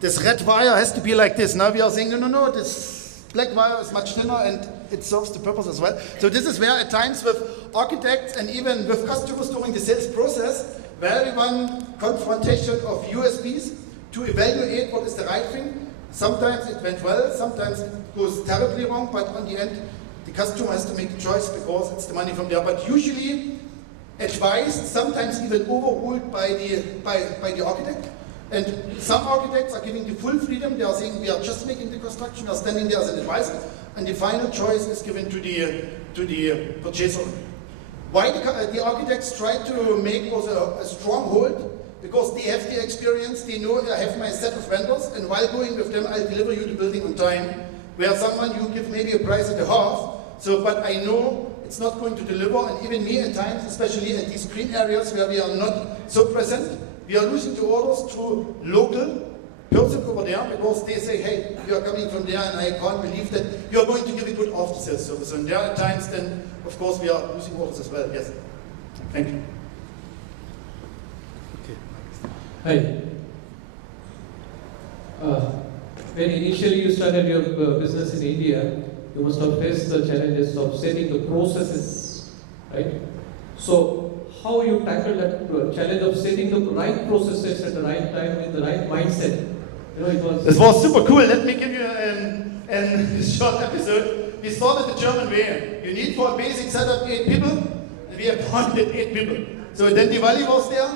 this red wire has to be like this. Now we are saying, no, this black wire is much thinner and it serves the purpose as well. So this is where at times with architects and even with customers during the sales process, very one confrontation of USPs to evaluate what is the right thing. Sometimes it went well, sometimes it goes terribly wrong, but on the end, the customer has to make the choice because it's the money from there. But usually advised, sometimes even overruled by the architect. And some architects are giving the full freedom. They are saying, we are just making the construction, we are standing there as an advisor, and the final choice is given to the purchaser. Why the architects try to make also a stronghold? Because they have the experience, they know I have my set of vendors, and while going with them, I'll deliver you the building on time. Where someone, you give maybe a price and a half, but I know it's not going to deliver, and even me at times, especially at these green areas where we are not so present, we are losing the orders to local person over there because they say, hey, you are coming from there and I can't believe that you are going to give a good after-sales service. And there are times then, of course, we are losing orders as well. Yes. Thank you. Okay. Hi. When initially you started your business in India, you must have faced the challenges of setting the processes, right? So, how you tackle that challenge of setting the right processes at the right time in the right mindset? You know, This was super cool. Let me give you a short episode. We started the German way. You need for a basic setup 8 people, and we appointed 8 people. So then Diwali was there,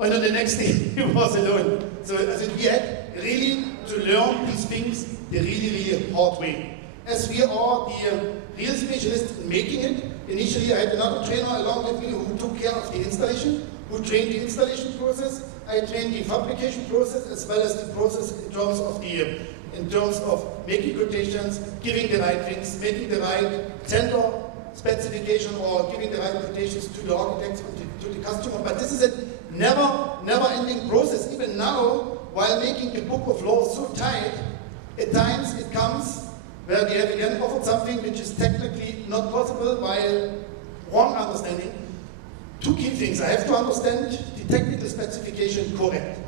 and then the next day he was alone. So we had really to learn these things the really hard way. As we are the real specialists in making it, initially I had another trainer along with me who took care of the installation, who trained the installation process. I trained the fabrication process as well as the process in terms of making quotations, giving the right things, making the right tender specification or giving the right quotations to the architects and to the customer. But this is a never-ending process. Even now, while making the book of law so tight, at times it comes where we have again offered something which is technically not possible while wrong understanding. 2 key things. I have to understand the technical specification correct.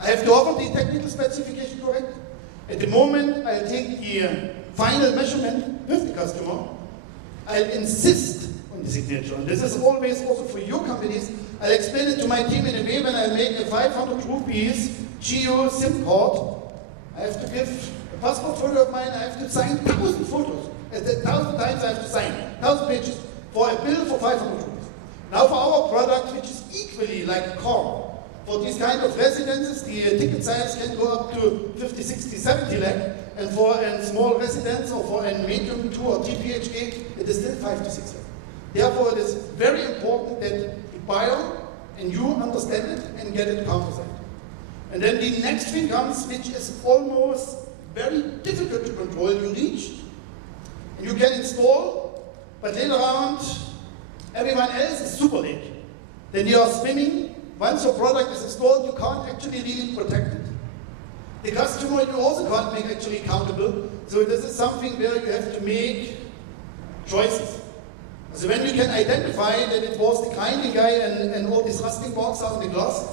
I have to offer the technical specification correct. At the moment I'll take the final measurement with the customer, I'll insist on the signature. And this is always also for your companies. I'll explain it to my team in a way when I make a 500 rupees geo SIM card, I have to give a passport photo of mine, I have to sign 1,000 photos. 1,000 times I have to sign 1,000 pages for a bill for 500 rupees. Now for our product, which is equally like a car, for these kind of residences, the ticket size can go up to 50, 60, 70 lakh, and for a small residence or for a medium 2 or 3 PHK, it is still 5 to 6 lakh. Therefore, it is very important that the buyer and you understand it and get it countersigned. And then the next thing comes, which is almost very difficult to control. You reach, and you can install, but later on, everyone else is super late. Then you are swimming. Once your product is installed, you can't actually really protect it. The customer, you also can't make actually accountable. So this is something where you have to make choices. So when you can identify that it was the grinding guy and all these rusting marks are on the glass,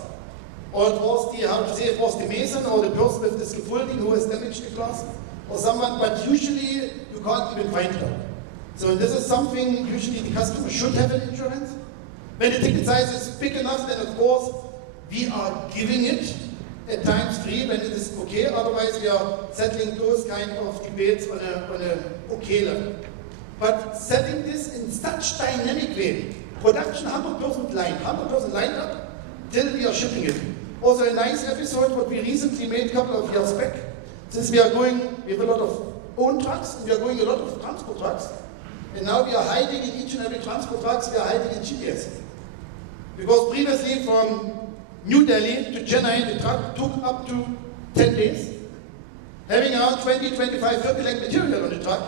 or it was it was the mason or the person with the scaffolding who has damaged the glass, or someone, but usually you can't even find it out. So this is something usually the customer should have an insurance. When the ticket size is big enough, then of course we are giving it at times free when it is okay, otherwise we are settling those kind of debates on a okay level. But setting this in such dynamic way, production 100% lined up till we are shipping it. Also a nice episode what we recently made a couple of years back. Since we have a lot of own trucks, and we are going a lot of transport trucks, and now we are hiding in each and every transport trucks, we are hiding in GPS. Because previously from New Delhi to Chennai, the truck took up to 10 days, having around 20, 25, 30 lakh material on the truck,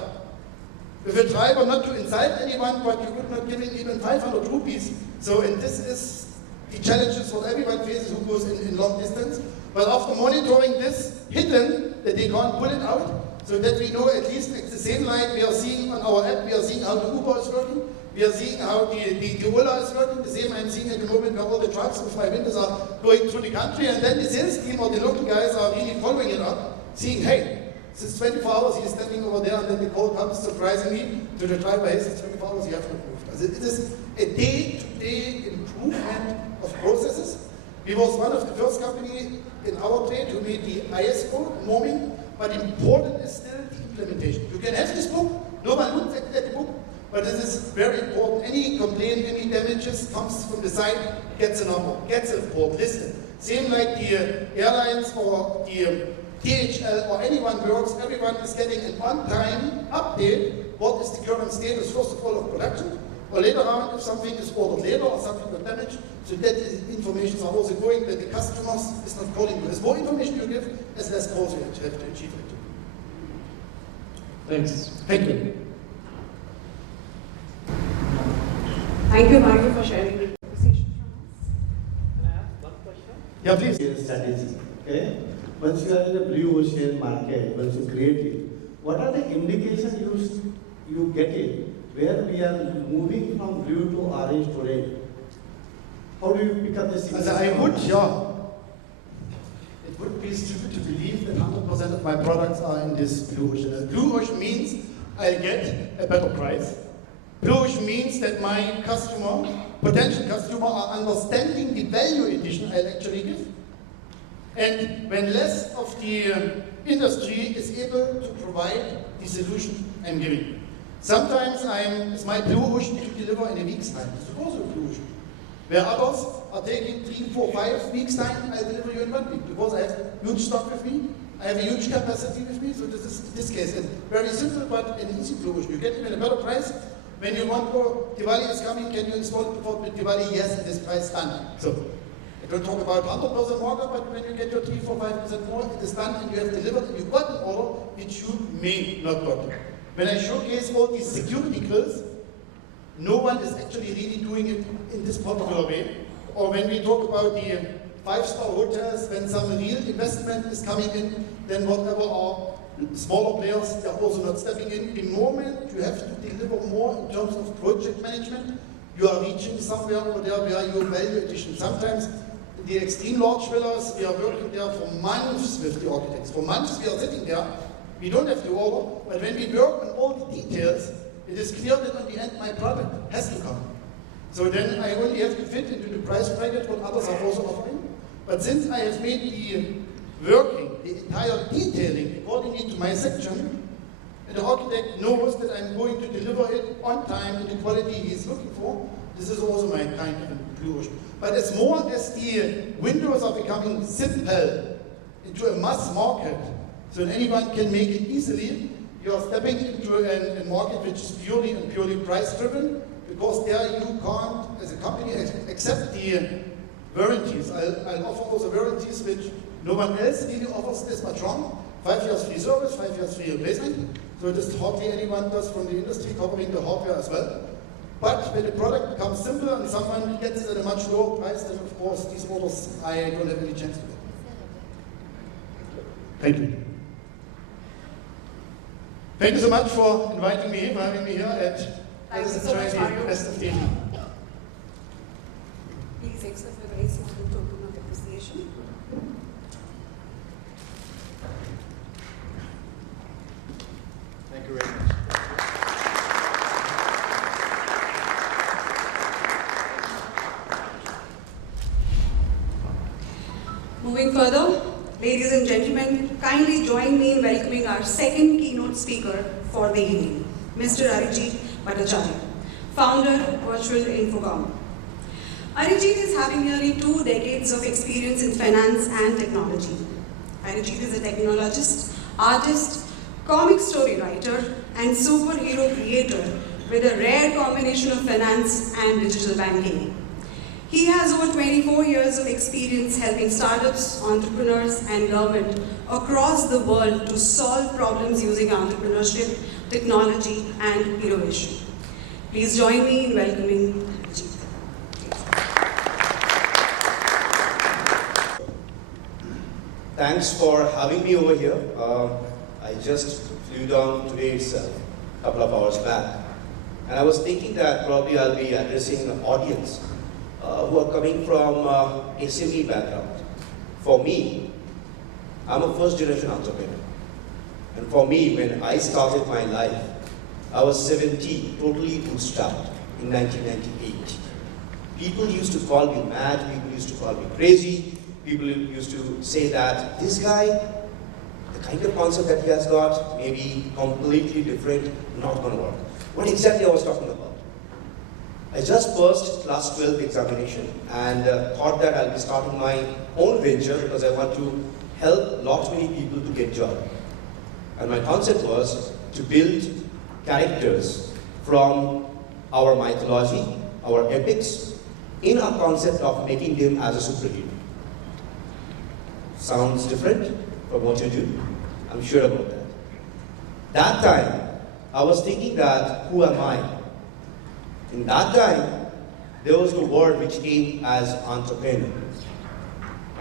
with a driver not to insult anyone, but you could not give in even 500 rupees. So, and this is the challenges what everyone faces who goes in long distance. But after monitoring this hidden that they can't pull it out, so that we know at least it's the same line we are seeing on our app, we are seeing how the Uber is working, we are seeing how the Ola is working, the same I'm seeing at the moment where all the trucks with my windows are going through the country, and then the sales team or the local guys are really following it up, seeing, hey, since 24 hours he's standing over there, and then the call comes surprisingly to the driver, hey, since 24 hours you have not moved. Also, it is a day-to-day improvement of processes. We was one of the first company in our trade who made the ISO norming, but important is still the implementation. You can have this book, no one looks at the book, but this is very important. Any complaint, any damages comes from the site, gets a number, gets a report, listed. Same like the airlines or the DHL or anyone works, everyone is getting an on-time update. What is the current status, first of all, of production? Or later on, if something is ordered later or something got damaged, so that the information are also going, that the customers is not calling you. As more information you give, as less calls you have to achieve it. Thanks. Thank you. Thank you, Mario, for sharing the conversation from us. Yeah, please. Sales strategy. Okay. Once you are in the blue ocean market, once you create it, what are the indications you get it? Where we are moving from blue to orange to red? How do you pick up the signals? Also, I would, yeah. It would be stupid to believe that 100% of my products are in this blue ocean. Blue ocean means I'll get a better price. Blue ocean means that my customer, potential customer, are understanding the value addition I'll actually give. And when less of the industry is able to provide the solution I'm giving. Sometimes it's my blue ocean to deliver in a week's time. It's also a blue ocean. Where others are taking 3, 4, 5 weeks time, I deliver you in 1 week because I have huge stock with me, I have a huge capacity with me, so this is this case. It's very simple but an easy blue ocean. You get it at a better price. When you want, oh, Diwali is coming, can you install it before Diwali? Yes, and this price done. So I don't talk about 100% more, but when you get your 3, 4, 5% more, it is done and you have delivered and you got an order which you may not got. When I showcase all these security grills, no one is actually really doing it in this particular way. Or when we talk about the 5-star hotels, when some real investment is coming in, then whatever are smaller players, they are also not stepping in. The moment you have to deliver more in terms of project management, you are reaching somewhere over there where your value addition. Sometimes the extreme large villas, we are working there for months with the architects. For months we are sitting there. We don't have the order, but when we work on all the details, it is clear that on the end my product has to come. So then I only have to fit into the price bracket what others are also offering. But since I have made the working, the entire detailing accordingly to my section, and the architect knows that I'm going to deliver it on time in the quality he is looking for, this is also my kind of inclusion. But as more as the windows are becoming simple into a mass market, so anyone can make it easily, you are stepping into a market which is purely price driven, because there you can't, as a company, accept the warranties. I'll offer also warranties which no one else really offers this much wrong. 5 years free service, 5 years free replacement. So it is hardly anyone does from the industry covering the hardware as well. But when the product becomes simple and someone gets it at a much lower price, then of course these orders I don't have any chance to get. Thank you. Thank you so much for inviting me, for having me here, and let us enjoy the rest of the evening. Please accept the very simple token of appreciation. Thank you very much. Moving further, ladies and gentlemen, kindly join me in welcoming our second keynote speaker for the evening, Mr. Arijit Bhattacharya, founder, Virtual Infocom. Arijit is having nearly 2 decades of experience in finance and technology. Arijit is a technologist, artist, comic story writer, and superhero creator with a rare combination of finance and digital banking. He has over 24 years of experience helping startups, entrepreneurs, and government across the world to solve problems using entrepreneurship, technology, and innovation. Please join me in welcoming Arijit. Thanks for having me over here. I just flew down today itself, a couple of hours back. And I was thinking that probably I'll be addressing an audience who are coming from SME background. For me, I'm a first generation entrepreneur. And for me, when I started my life, I was 17, totally bootstrapped in 1998. People used to call me mad, people used to call me crazy, people used to say that this guy, the kind of concept that he has got, may be completely different, not going to work. What exactly I was talking about? I just passed class 12 examination and thought that I'll be starting my own venture because I want to help lot many people to get job. And my concept was to build characters from our mythology, our epics, in a concept of making them as a superhero. Sounds different from what you do? I'm sure about that. That time, I was thinking that, who am I? In that time, there was a word which came as entrepreneur.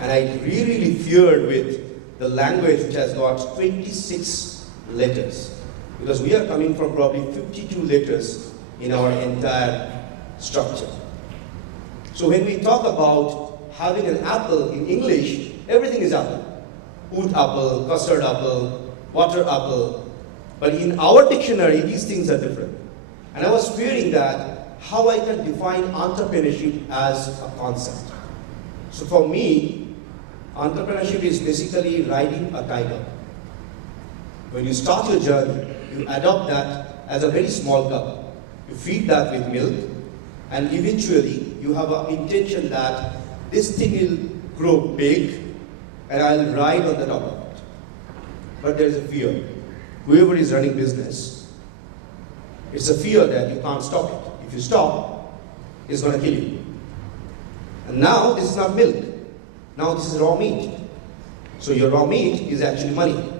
And I really feared with the language which has got 26 letters. Because we are coming from probably 52 letters in our entire structure. So when we talk about having an apple in English, everything is apple. Oat apple, custard apple, water apple. But in our dictionary, these things are different. And I was fearing that how I can define entrepreneurship as a concept. So for me, entrepreneurship is basically riding a tiger. When you start your journey, you adopt that as a very small cup. You feed that with milk, and eventually you have an intention that this thing will grow big and I'll ride on the top of it. But there is a fear. Whoever is running business, it's a fear that you can't stop it. If you stop, it's going to kill you. And now this is not milk. Now this is raw meat. So your raw meat is actually money.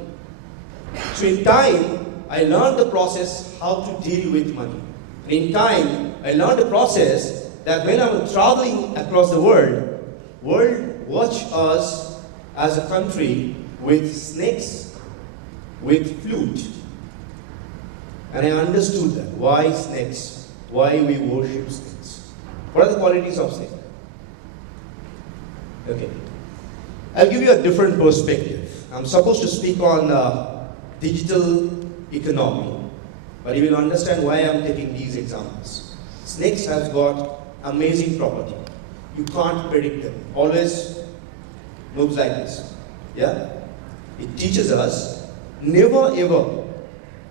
So in time, I learned the process how to deal with money. And in time, I learned the process that when I'm traveling across the world watch us as a country with snakes, with flute. And I understood that. Why snakes? Why we worship snakes? What are the qualities of snake? Okay. I'll give you a different perspective. I'm supposed to speak on digital economy, but you will understand why I'm taking these examples. Snakes have got amazing property. You can't predict them. Always moves like this. Yeah? It teaches us never ever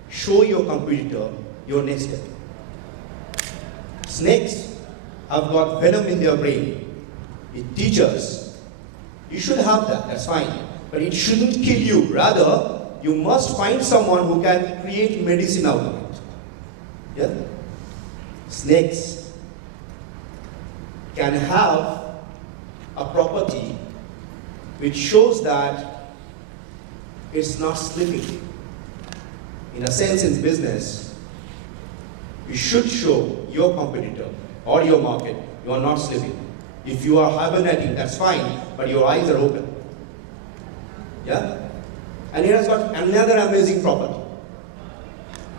show your competitor your next step. Snakes have got venom in their brain. It teaches us you should have that, that's fine, but it shouldn't kill you. Rather, you must find someone who can create medicine out of it. Yeah? Snakes can have a property which shows that it's not slipping. In a sense, in business, you should show your competitor or your market you are not slipping. If you are hibernating, that's fine, but your eyes are open. Yeah? And it has got another amazing property.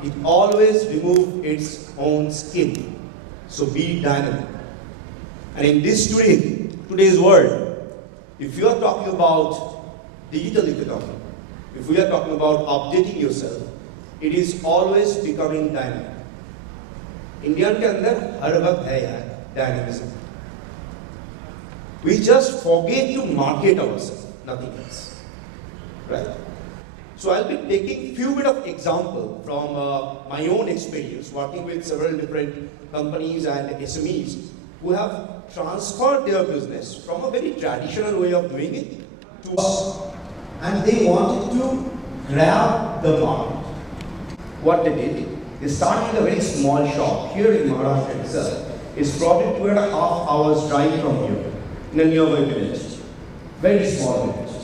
It always removes its own skin. So be dynamic. And in this today's world, if you are talking about digital economy, if we are talking about updating yourself, it is always becoming dynamic. Indian के अंदर हर वक्त है यार dynamism. We just forget to market ourselves, nothing else, right? So I'll be taking few bit of example from my own experience working with several different companies and SMEs who have transferred their business from a very traditional way of doing it to us, and they wanted to grab the market. What they did, they started a very small shop here in Maharashtra itself. It's probably 2.5 hours drive from here, in a nearby village. Very small village.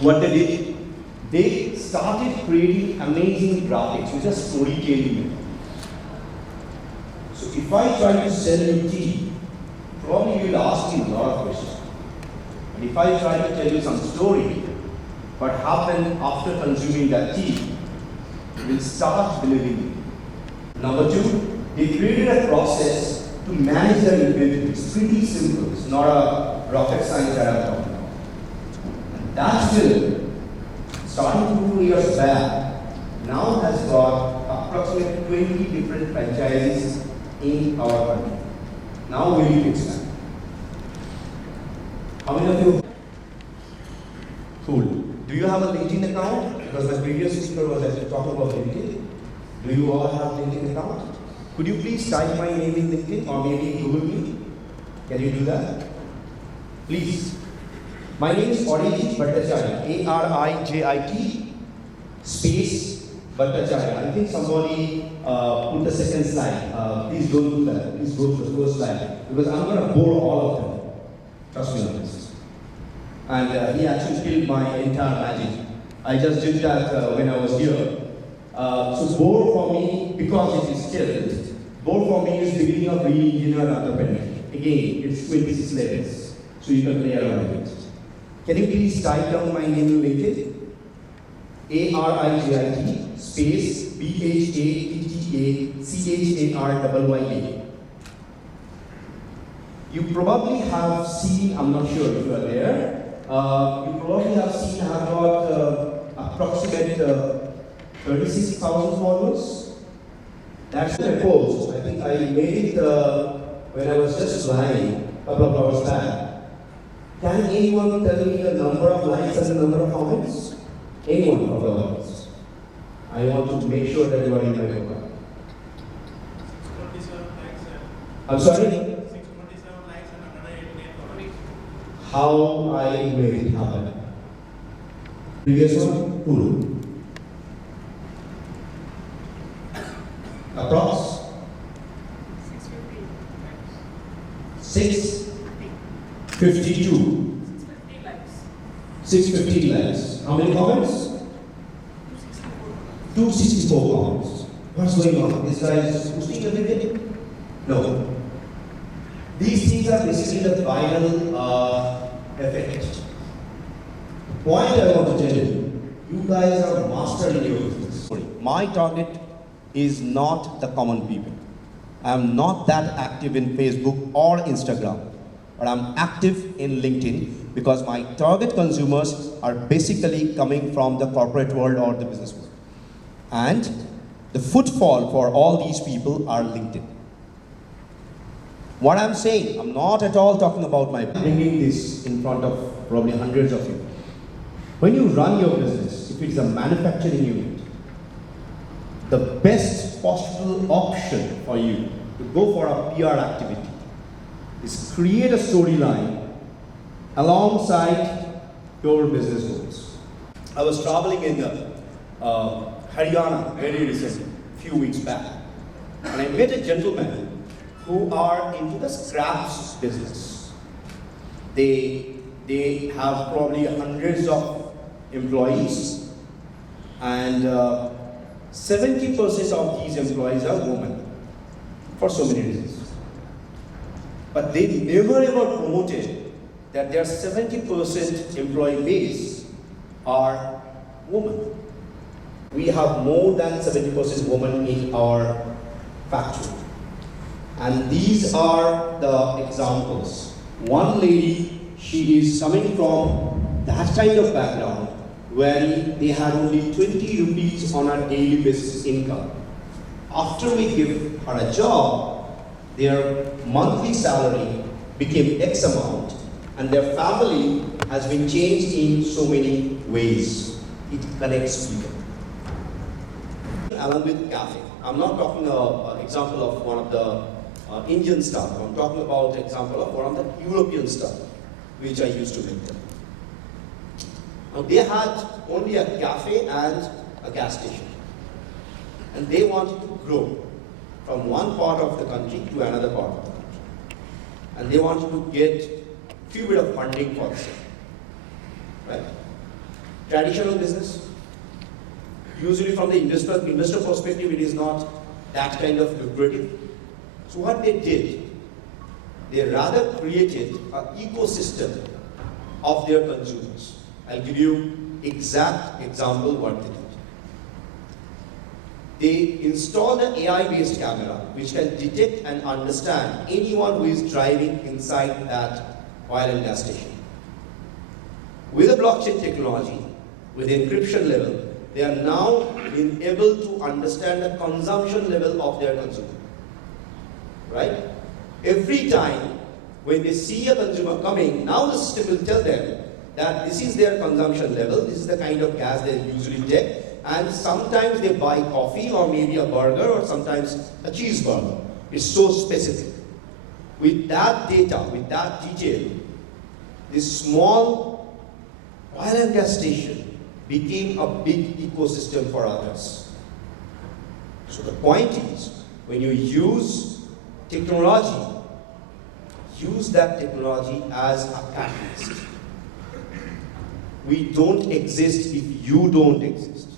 What they did, they started creating amazing graphics, which are storytelling. So if I try to sell you tea, probably you will ask me a lot of questions. And if I try to tell you some story, what happened after consuming that tea, you will start believing me. Number two, they created a process to manage their inventory. It's pretty simple. It's not a rocket science that I'm talking about. And that still, starting 2 years back, now has got approximately 20 different franchises in our country. Now we need to expand. How many of you? Cool. Do you have a LinkedIn account? Because my previous speaker was actually talking about LinkedIn. Do you all have LinkedIn account? Could you please type my name in LinkedIn or maybe Google me? Can you do that? Please. My name is Arijit Bhattacharya. Arijit space Bhattacharya. I think somebody put the second slide. Please don't do that. Please go to the first slide because I'm going to bore all of them. Trust me on this. And he actually killed my entire magic. I just did that when I was here. So bore for me, because it is killed, bore for me is the beginning of being engineer entrepreneur. Again, it's 26 levels. So you can play around with it. Can you please type down my name in LinkedIn? Arijit space Bhattacharya. You probably have seen, I'm not sure if you are there, you probably have seen I have got approximate 36,000 followers. That's my post. I think I made it when I was just flying a couple of hours back. Can anyone tell me the number of likes and the number of comments? Anyone of the audience? I want to make sure that you are in my program. 627 likes and I'm sorry? 627 likes and 188 comments. How I made it happen. Previous one, Pune. Approx? 652. 650 likes. How many comments? 264 comments. What's going on? This guy is posting everything? No. These things are basically the viral effect. Point I want to tell you, you guys are master in your business. My target is not the common people. I am not that active in Facebook or Instagram, but I'm active in LinkedIn because my target consumers are basically coming from the corporate world or the business world. And the footfall for all these people are LinkedIn. What I'm saying, I'm not at all talking about my bringing this in front of probably hundreds of you. When you run your business, if it's a manufacturing unit, the best possible option for you to go for a PR activity is create a storyline alongside your business goals. I was traveling in Haryana very recently, a few weeks back, and I met a gentleman who are into the scraps business. They have probably hundreds of employees, and 70% of these employees are women for so many reasons. But they never ever promoted that their 70% employee base are women. We have more than 70% women in our factory. And these are the examples. One lady, she is coming from that kind of background where they had only 20 rupees on a daily basis income. After we give her a job, their monthly salary became X amount and their family has been changed in so many ways. It connects people. Along with cafe. I'm not talking an example of one of the Indian stuff. I'm talking about an example of one of the European stuff, which I used to make them. Now they had only a cafe and a gas station. And they wanted to grow from one part of the country to another part of the country. And they wanted to get a few bit of funding for the same. Right? Traditional business. Usually from the investor perspective, it is not that kind of lucrative. So what they did, they rather created an ecosystem of their consumers. I'll give you exact example what they did. They installed an AI-based camera which can detect and understand anyone who is driving inside that oil and gas station. With a blockchain technology, with encryption level, they are now being able to understand the consumption level of their consumer. Right? Every time when they see a consumer coming, now the system will tell them that this is their consumption level, this is the kind of gas they usually take, and sometimes they buy coffee or maybe a burger or sometimes a cheeseburger. It's so specific. With that data, with that detail, this small oil and gas station became a big ecosystem for others. So the point is, when you use technology, use that technology as a catalyst. We don't exist if you don't exist,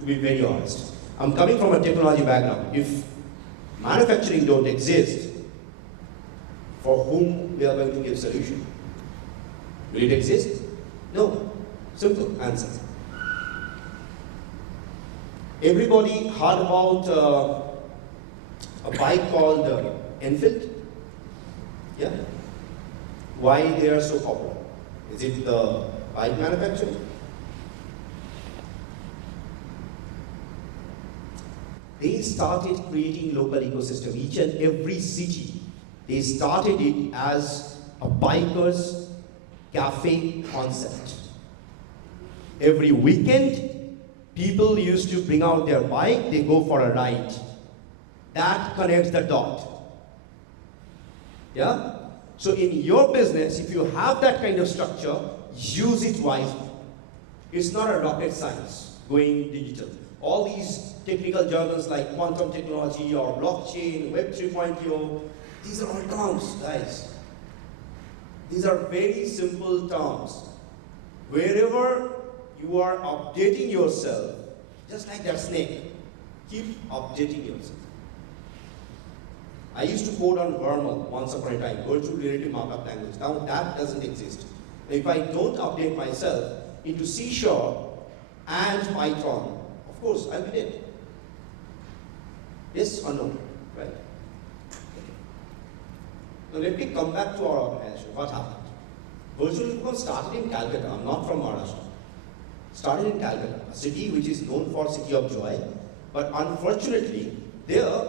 to be very honest. I'm coming from a technology background. If manufacturing don't exist, for whom we are going to give solution? Will it exist? No. Simple answer. Everybody heard about a bike called Enfield? Yeah? Why they are so popular? Is it the bike manufacturing? They started creating local ecosystem. Each and every city, they started it as a bikers cafe concept. Every weekend, people used to bring out their bike, they go for a ride. That connects the dot. Yeah? So in your business, if you have that kind of structure, use it wisely. It's not a rocket science going digital. All these technical jargons like quantum technology or blockchain, Web 3.0, these are all terms, guys. These are very simple terms. Wherever you are updating yourself, just like that snake, keep updating yourself. I used to code on Vermal once upon a time, virtual relative markup language. Now that doesn't exist. If I don't update myself into C# and Python, of course I'll be dead. Yes or no? Right? Okay. Now let me come back to our organization. What happened? Virtual Unicorn started in Calcutta. I'm not from Maharashtra. Started in Calcutta, a city which is known for City of Joy. But unfortunately, there,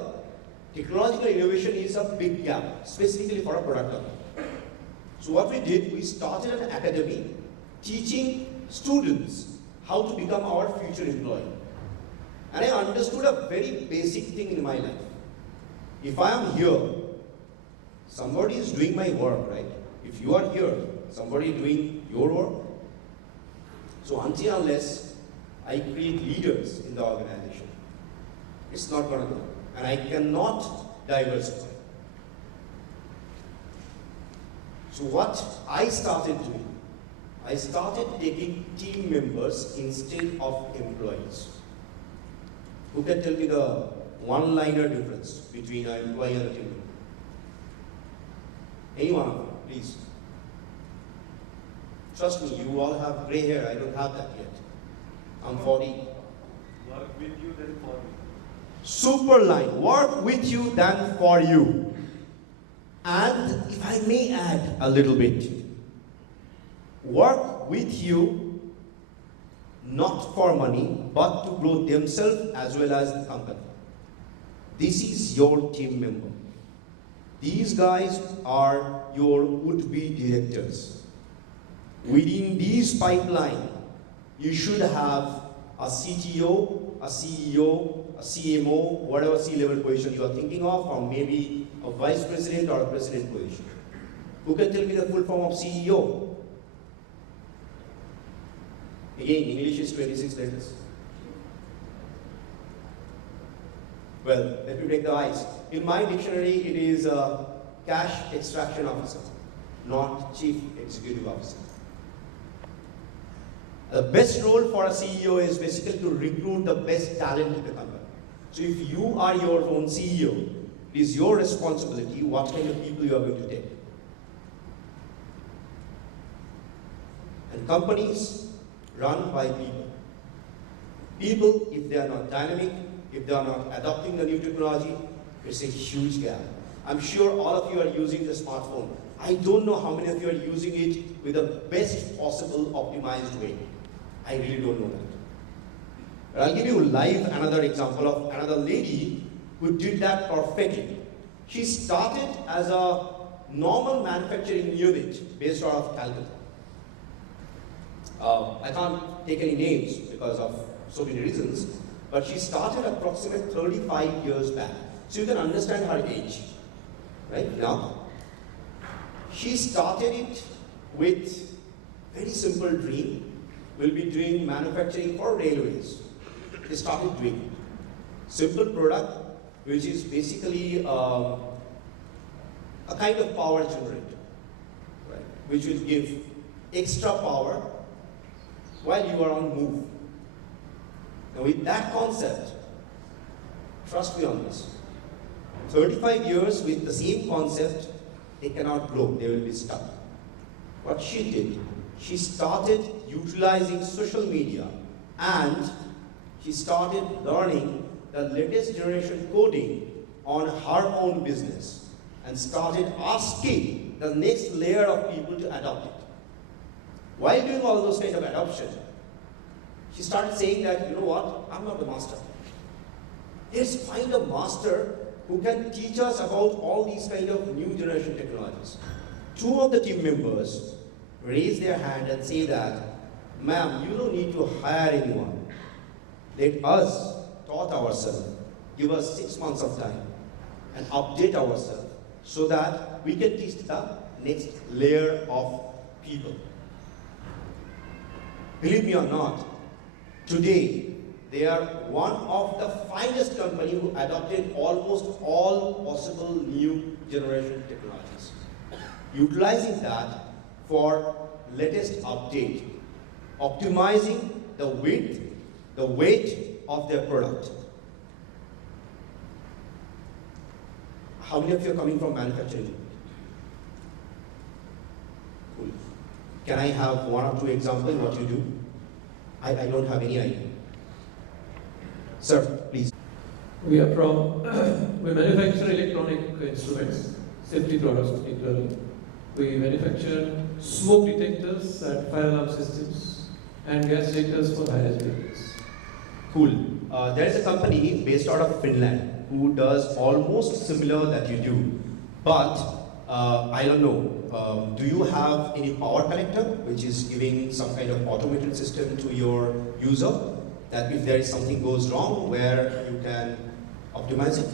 technological innovation is a big gap, specifically for a product owner. So what we did, we started an academy teaching students how to become our future employee. And I understood a very basic thing in my life. If I am here, somebody is doing my work, right? If you are here, somebody doing your work. So until unless I create leaders in the organization, it's not going to go. And I cannot diversify. So what I started doing, I started taking team members instead of employees. Who can tell me the one-liner difference between an employee and a team member? Anyone of you, please. Trust me, you all have gray hair. I don't have that yet. I'm 40. Work with you, then for you. Super line. Work with you, then for you. And if I may add a little bit, work with you not for money, but to grow themselves as well as the company. This is your team member. These guys are your would-be directors. Within these pipeline, you should have a CTO, a CEO, a CMO, whatever C-level position you are thinking of, or maybe a vice president or a president position. Who can tell me the full form of CEO? Again, English is 26 letters. Well, let me break the ice. In my dictionary, it is a cash extraction officer, not chief executive officer. The best role for a CEO is basically to recruit the best talent in the company. So if you are your own CEO, it is your responsibility what kind of people you are going to take. And companies run by people. People, if they are not dynamic, if they are not adopting the new technology, it's a huge gap. I'm sure all of you are using the smartphone. I don't know how many of you are using it with the best possible optimized way. I really don't know that. But I'll give you live another example of another lady who did that perfectly. She started as a normal manufacturing unit based out of Calcutta. I can't take any names because of so many reasons, but she started approximately 35 years back. So you can understand her age, right? Now, she started it with very simple dream. We'll be doing manufacturing for railways. They started doing simple product, which is basically a kind of power generator, right? Which will give extra power while you are on move. Now with that concept, trust me on this, 35 years with the same concept, they cannot grow, they will be stuck. What she did, she started utilizing social media and she started learning the latest generation coding on her own business and started asking the next layer of people to adopt it. While doing all those kind of adoption, she started saying that, you know what, I'm not the master. Let's find a master who can teach us about all these kind of new generation technologies. Two of the team members raised their hand and say that, ma'am, you don't need to hire anyone. Let us taught ourselves, give us 6 months of time and update ourselves so that we can teach the next layer of people. Believe me or not, today they are one of the finest company who adopted almost all possible new generation technologies. Utilizing that for latest update, optimizing the width, the weight of their product. How many of you are coming from manufacturing? Cool. Can I have one or two examples what you do? I don't have any idea. Sir, please. We are from, we manufacture electronic instruments, safety products particularly. We manufacture smoke detectors and fire alarm systems and gas detectors for high-rise buildings. Cool. There is a company based out of Finland who does almost similar that you do, but I don't know, do you have any power connector which is giving some kind of automated system to your user that if there is something goes wrong where you can optimize it?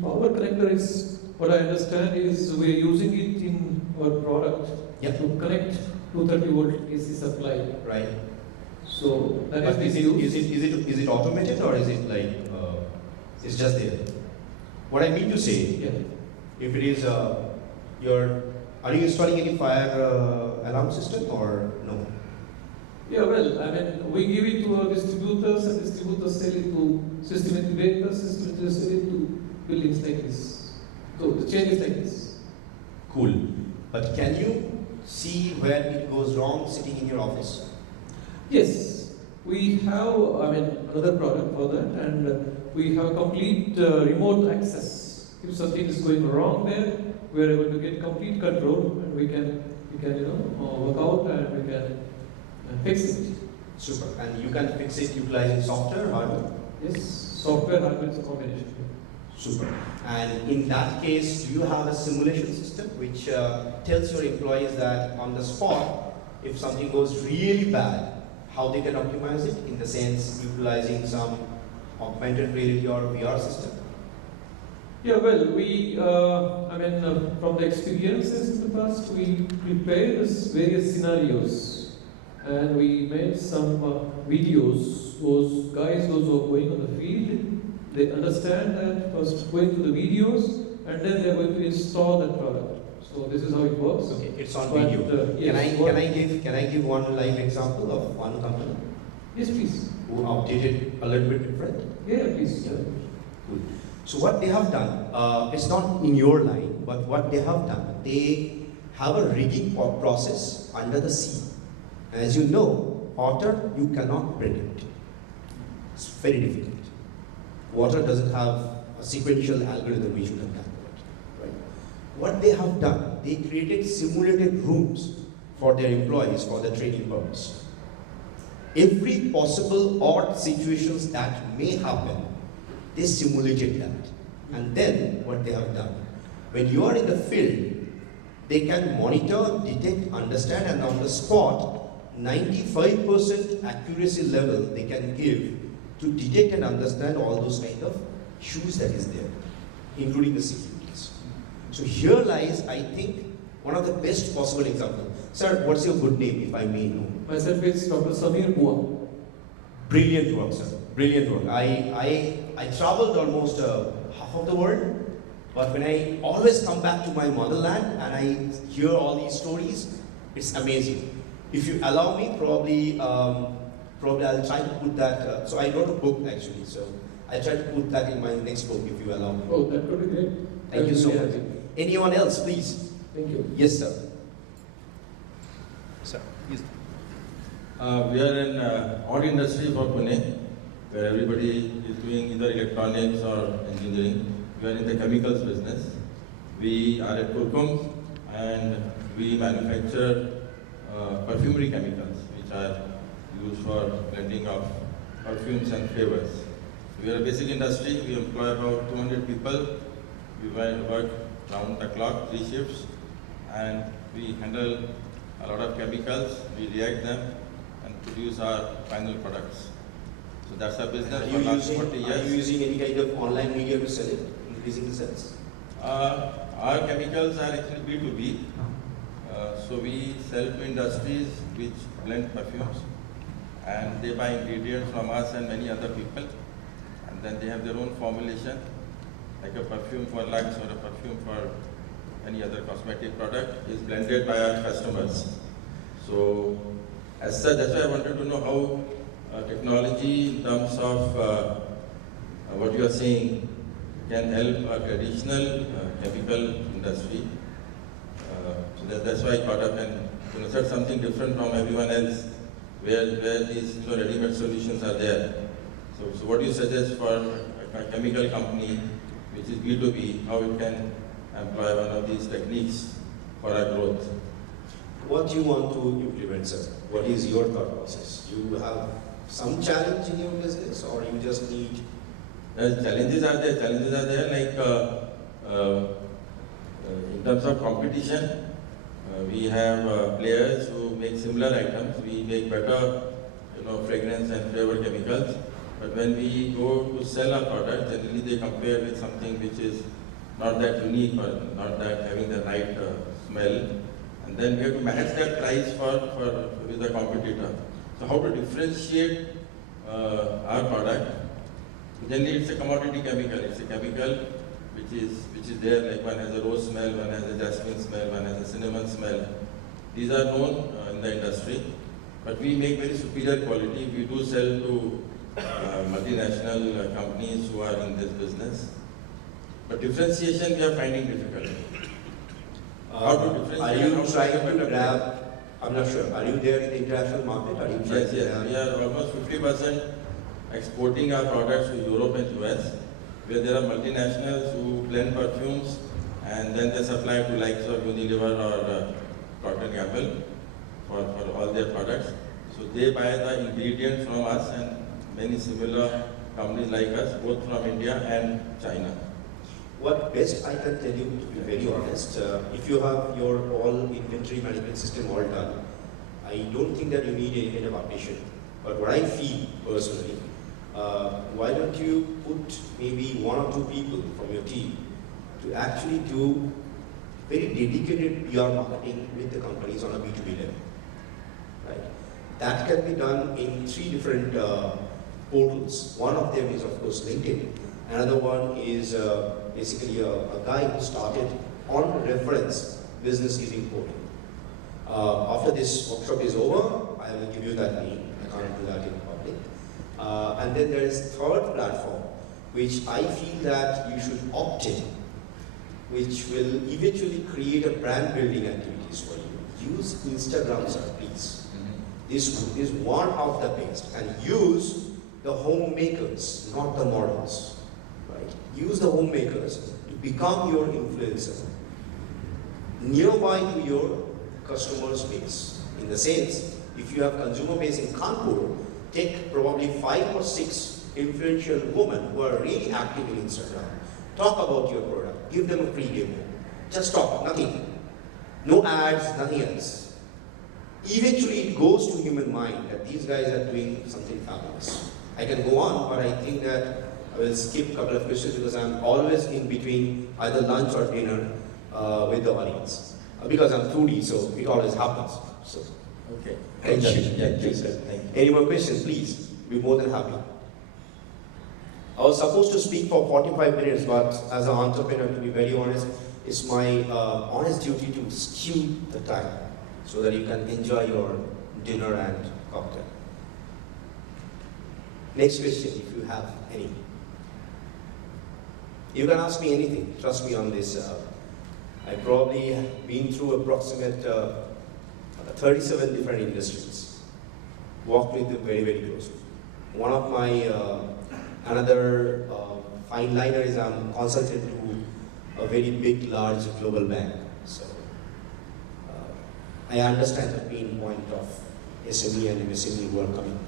Power connector is, what I understand is we are using it in our product to connect 230 volt AC supply. Right. So that But is is it automated or is it like it's just there? What I mean to say, if it is are you installing any fire alarm system or no? Yeah, well, I mean, we give it to our distributors and distributors sell it to system integrators, system integrators sell it to buildings like this. So the chain is like this. Cool. But can you see where it goes wrong sitting in your office? Yes, we have, I mean, another product for that, and we have complete remote access. If something is going wrong there, we are able to get complete control, and we can work out and we can fix it. Super. And you can fix it utilizing software, hardware? Yes, software, hardware is a combination. Super. And in that case, do you have a simulation system which tells your employees that on the spot, if something goes really bad, how they can optimize it, in the sense utilizing some augmented reality or VR system? Yeah, well, we, from the experiences in the past, we prepared various scenarios and we made some videos. Those guys, those who are going on the field, they understand that first going to the videos and then they are going to install that product. So this is how it works. Okay, it's on video. Yes, can I give one live example of one company? Yes, please. Who updated a little bit different? Yeah, please. Cool. So what they have done, it's not in your line, but what they have done, they have a rigging process under the sea. As you know, water you cannot predict. It's very difficult. Water doesn't have a sequential algorithm which you can calculate. Right? What they have done, they created simulated rooms for their employees for the training purpose. Every possible odd situations that may happen, they simulated that. And then what they have done, when you are in the field, they can monitor, detect, understand, and on the spot, 95% accuracy level they can give to detect and understand all those kind of issues that is there, including the securities. So here lies, I think, one of the best possible examples. Sir, what's your good name, if I may know? Myself is Dr. Samir Bua. Brilliant work, sir. Brilliant work. I traveled almost half of the world, but when I always come back to my motherland and I hear all these stories, it's amazing. If you allow me, probably I'll try to put that. So I wrote a book actually, so I'll try to put that in my next book if you allow me. Oh, that could be great. Thank you so much. Anyone else, please? Thank you. Yes, sir. Sir, yes. We are in odd industry for Pune, where everybody is doing either electronics or engineering. We are in the chemicals business. We are at Kurkum and we manufacture perfumery chemicals, which are used for blending of perfumes and flavors. We are a basic industry. We employ about 200 people. We work round the clock, 3 shifts, and we handle a lot of chemicals. We react them and produce our final products. So that's our business for last 40 years. Are you using any kind of online media to sell it, increasing the sales? Our chemicals are actually B2B. So we sell to industries which blend perfumes, and they buy ingredients from us and many other people, and then they have their own formulation, like a perfume for Lux or a perfume for any other cosmetic product is blended by our customers. So as such, that's why I wanted to know how technology in terms of what you are saying can help a traditional chemical industry. So that's why I caught up and said something different from everyone else, where these ready-made solutions are there. So what do you suggest for a chemical company which is B2B, how it can employ one of these techniques for our growth? What do you want to implement, sir? What is your thought process? You have some challenge in your business, or you just need? Challenges are there. Challenges are there, like in terms of competition. We have players who make similar items. We make better, fragrance and flavor chemicals. But when we go to sell our product, generally they compare with something which is not that unique or not that having the right smell. And then we have to match that price with the competitor. So how to differentiate our product? Generally it's a commodity chemical. It's a chemical which is there, like one has a rose smell, one has a jasmine smell, one has a cinnamon smell. These are known in the industry, but we make very superior quality. We do sell to multinational companies who are in this business. But differentiation we are finding difficult. How to differentiate? Are you trying to grab? I'm not sure. Are you there in the international market? Are you trying to grab? We are almost 50% exporting our products to Europe and US, where there are multinationals who blend perfumes and then they supply to likes of Unilever or Procter & Gamble for all their products. So they buy the ingredients from us and many similar companies like us, both from India and China. What best I can tell you, to be very honest, if you have your all inventory management system all done, I don't think that you need any kind of updation. But what I feel personally, why don't you put maybe 1 or 2 people from your team to actually do very dedicated PR marketing with the companies on a B2B level, right? That can be done in 3 different portals. One of them is of course LinkedIn. Another one is basically a guy who started on reference business giving portal. After this workshop is over, I will give you that name. I can't do that in public. And then there is third platform, which I feel that you should opt in. which will eventually create a brand building activities for you. Use Instagram, sir, please. This is one of the best. And use the homemakers, not the models. Right? Use the homemakers to become your influencer nearby to your customer base. In the sense, if you have consumer base in Kanpur, take probably 5 or 6 influential women who are really active in Instagram. Talk about your product. Give them a free demo. Just talk, nothing. No ads, nothing else. Eventually it goes to human mind that these guys are doing something fabulous. I can go on, but I think that I will skip a couple of questions because I'm always in between either lunch or dinner with the audience. Because I'm foodie, so it always happens. So, Okay. thank you. Thank you, sir. Thank you. Any more questions, please? Be more than happy. I was supposed to speak for 45 minutes, but as an entrepreneur, to be very honest, it's my honest duty to skew the time so that you can enjoy your dinner and cocktail. Next question, if you have any. You can ask me anything, trust me on this. I probably have been through approximate 37 different industries. Worked with them very, very closely. One of my, another fine liner is I'm consultant to a very big, large global bank. So I understand the pain point of SME and MSME who are coming.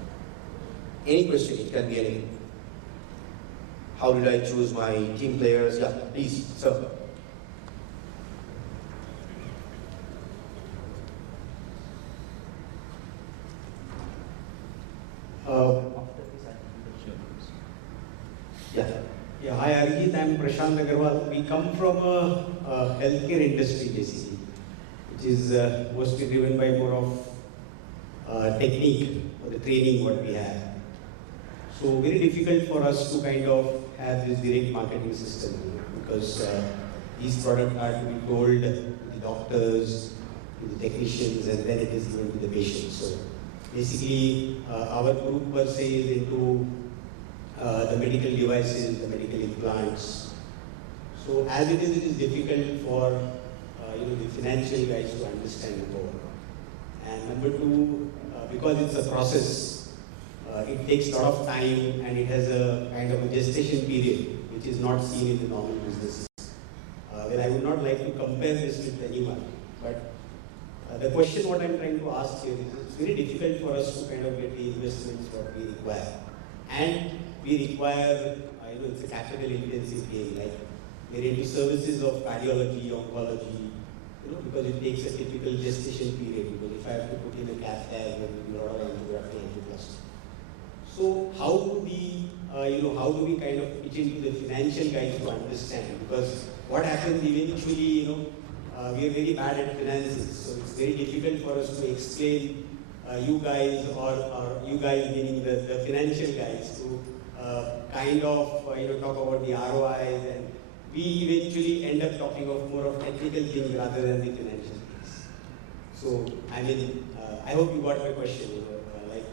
Any question, it can be anything. How did I choose my team players? Yeah, please, sir. Yeah, hi Arjit, I'm Prashant Agarwal. We come from a healthcare industry basically, which is mostly driven by more of technique or the training what we have. So very difficult for us to kind of have this direct marketing system, because these products are to be told to the doctors, to the technicians, and then it is given to the patients. So basically, our group per se is into the medical devices, the medical implants. So as it is difficult for the financial guys to understand more. And number two, because it's a process, it takes a lot of time and it has a kind of a gestation period which is not seen in the normal businesses. Well, I would not like to compare this with anyone, but the question what I'm trying to ask here is it's very difficult for us to kind of get the investments what we require. And we require, it's a capital intensive game, like we're into services of cardiology, oncology, because it takes a typical gestation period, because if I have to put in a cath lab, there will be a lot of angiography, angioplasty. So how do we, how do we kind of pitch into the financial guys to understand? Because what happens eventually, we are very bad at finances, so it's very difficult for us to explain you guys or you guys meaning the financial guys to kind of talk about the ROIs, and we eventually end up talking of more of technical things rather than the financial things. So I mean, I hope you got my question.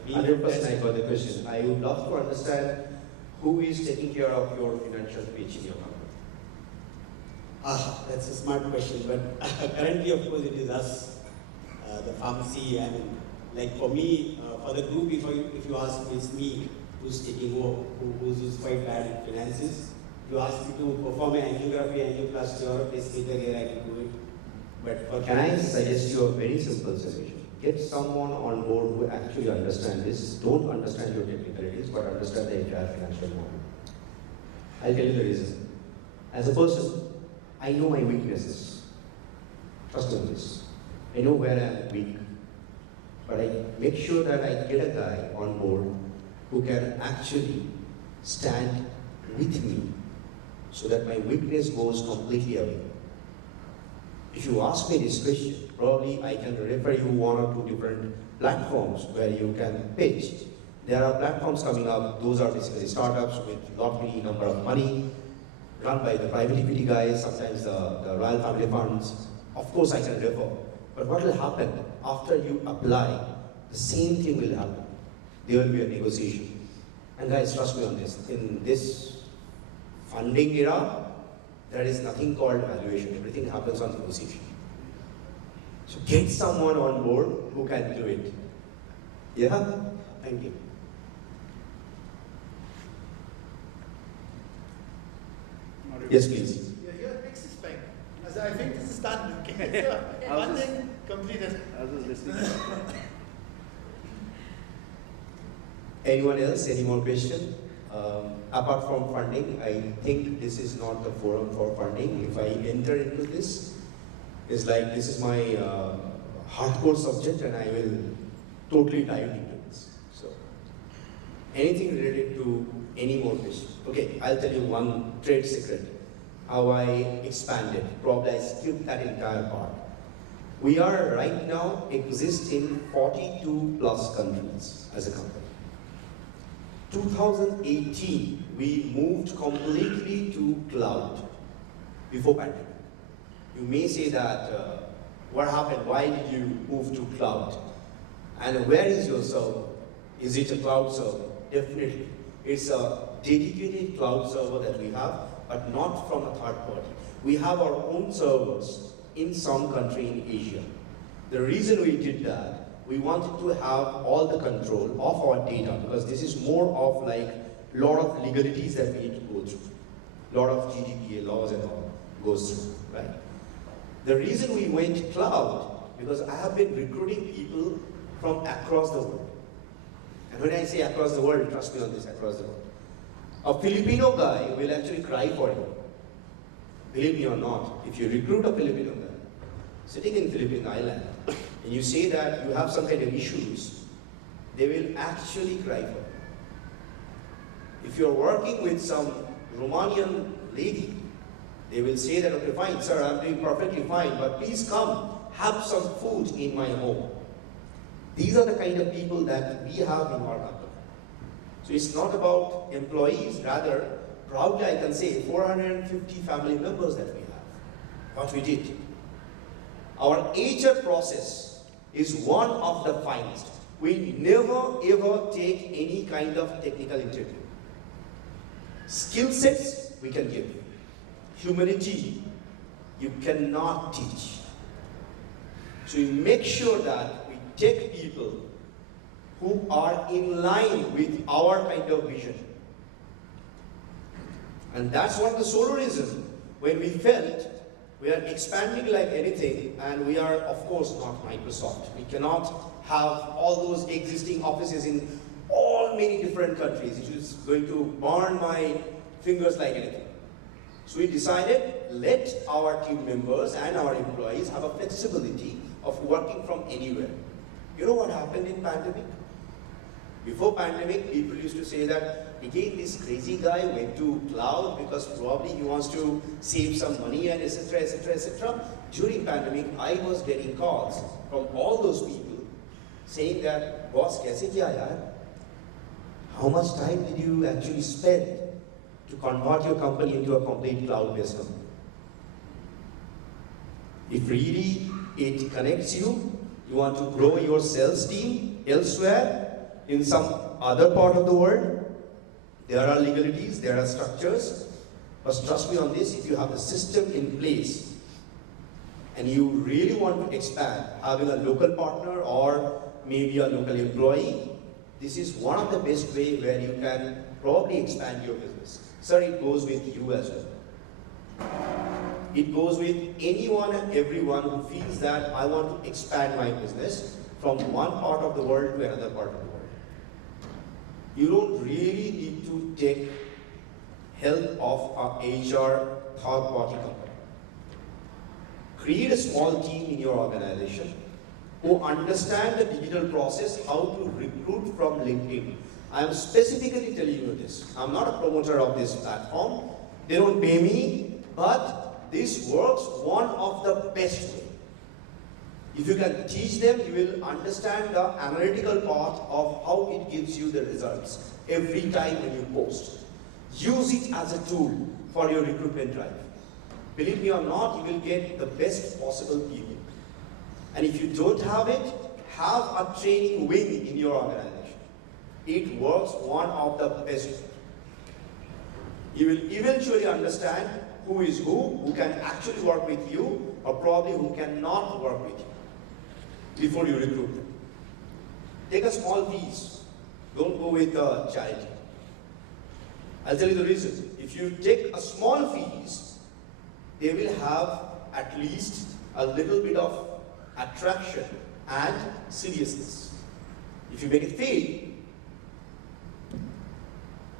100% I got the question. I would love to understand who is taking care of your financial pitch in your company. That's a smart question, but currently of course it is us, the pharmacy. I mean, like for me, for the group, if you ask me, it's me who's taking over, who's quite bad at finances. If you ask me to perform an angiography, angioplasty or a pacemaker here, I can do it. But for Can I suggest you a very simple solution? Get someone on board who actually understands this. Don't understand your technicalities, but understand the entire financial model. I'll tell you the reason. As a person, I know my weaknesses. Trust me on this. I know where I am weak. But I make sure that I get a guy on board who can actually stand with me so that my weakness goes completely away. If you ask me this question, probably I can refer you one or two different platforms where you can pitch. There are platforms coming up, those are basically startups with not really number of money, run by the private equity guys, sometimes the royal family funds. Of course I can refer. But what will happen after you apply, the same thing will happen. There will be a negotiation. And guys, trust me on this. In this funding era, there is nothing called valuation. Everything happens on negotiation. So get someone on board who can do it. Yeah? Thank you. Yes, please. Yeah, your next is fine. As I think this is done. Okay. One thing completed. I was listening. Anyone else? Any more question? Apart from funding, I think this is not the forum for funding. If I enter into this, it's like this is my hardcore subject and I will totally dive into this. So, anything related to any more questions? Okay, I'll tell you one trade secret. How I expanded. Probably I skipped that entire part. We are right now exist in 42 plus countries as a company. 2018, we moved completely to cloud before pandemic. You may say that, what happened? Why did you move to cloud? And where is your server? Is it a cloud server? Definitely. It's a dedicated cloud server that we have, but not from a third party. We have our own servers in some country in Asia. The reason we did that, we wanted to have all the control of our data, because this is more of like a lot of legalities that we need to go through. A lot of GDPR laws and all goes through, right? The reason we went cloud, because I have been recruiting people from across the world. And when I say across the world, trust me on this, across the world. A Filipino guy will actually cry for you. Believe me or not, if you recruit a Filipino guy, sitting in Philippine Island, and you say that you have some kind of issues, they will actually cry for you. If you're working with some Romanian lady, they will say that, okay, fine, sir, I'm doing perfectly fine, but please come, have some food in my home. These are the kind of people that we have in our company. So it's not about employees, rather, proudly I can say 450 family members that we have. What we did. Our HR process is one of the finest. We never ever take any kind of technical interview. Skill sets we can give. Humanity you cannot teach. So we make sure that we take people who are in line with our kind of vision. And that's what the solo reason, when we felt we are expanding like anything, and we are of course not Microsoft. We cannot have all those existing offices in all many different countries. It is going to burn my fingers like anything. So we decided, let our team members and our employees have a flexibility of working from anywhere. You know what happened in pandemic? Before pandemic, people used to say that, again, this crazy guy went to cloud because probably he wants to save some money and etc, etc, etc. During pandemic, I was getting calls from all those people saying that, boss, kaise kiya yaar? How much time did you actually spend to convert your company into a complete cloud-based company? If really it connects you, you want to grow your sales team elsewhere, in some other part of the world, there are legalities, there are structures, but trust me on this, if you have a system in place and you really want to expand, having a local partner or maybe a local employee, this is one of the best way where you can probably expand your business. Sir, it goes with you as well. It goes with anyone and everyone who feels that I want to expand my business from one part of the world to another part of the world. You don't really need to take help of a HR third-party company. Create a small team in your organization who understand the digital process, how to recruit from LinkedIn. I am specifically telling you this. I'm not a promoter of this platform. They don't pay me, but this works one of the best way. If you can teach them, you will understand the analytical part of how it gives you the results every time when you post. Use it as a tool for your recruitment drive. Believe me or not, you will get the best possible people. And if you don't have it, have a training wing in your organization. It works one of the best. You will eventually understand who is who can actually work with you, or probably who cannot work with you before you recruit them. Take a small fees. Don't go with charity. I'll tell you the reason. If you take a small fees, they will have at least a little bit of attraction and seriousness. If you make it free,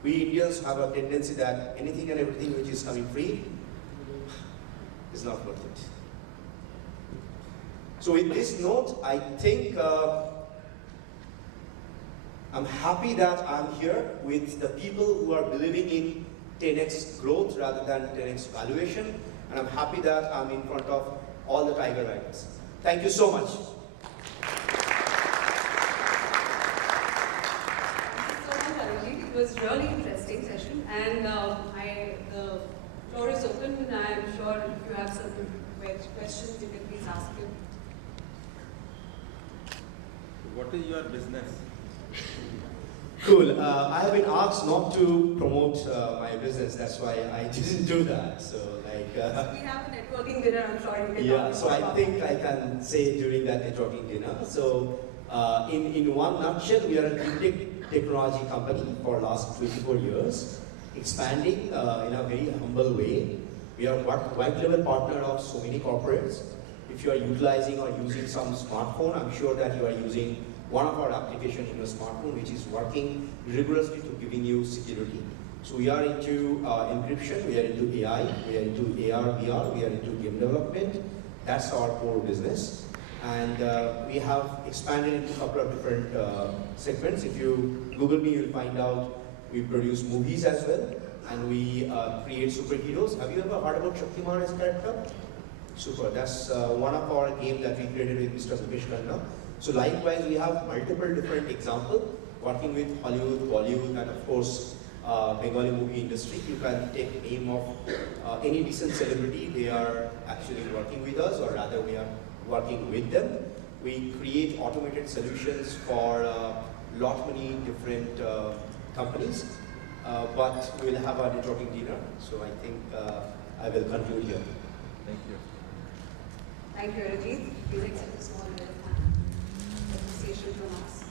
we Indians have a tendency that anything and everything which is coming free is not worth it. So with this note, I think I'm happy that I'm here with the people who are believing in 10x growth rather than 10x valuation, and I'm happy that I'm in front of all the tiger riders. Thank you so much. It was really interesting session, and the floor is open, and I am sure if you have some questions, you can please ask him. What is your business? Cool. I have been asked not to promote my business. That's why I didn't do that. So, like. We have a networking dinner. I'm sure you can. Yeah. So I think I can say during that networking dinner. So, in one nutshell, we are a fintech technology company for last 24 years, expanding in a very humble way. We are white level partner of so many corporates. If you are utilizing or using some smartphone, I'm sure that you are using one of our applications in your smartphone, which is working rigorously to giving you security. So we are into encryption, we are into AI, we are into AR, VR, we are into game development. That's our core business. And we have expanded into a couple of different segments. If you Google me, you'll find out we produce movies as well, and we create superheroes. Have you ever heard about Shaktiman as a character? Super. That's one of our games that we created with Mr. Mukesh Khanna. So likewise, we have multiple different examples working with Hollywood, Bollywood, and of course, Bengali movie industry. You can take name of any decent celebrity. They are actually working with us, or rather, we are working with them. We create automated solutions for lot many different companies. But we'll have a networking dinner. So I think I will conclude here. Thank you. Thank you, Arjit. Please accept a small bit of appreciation from us.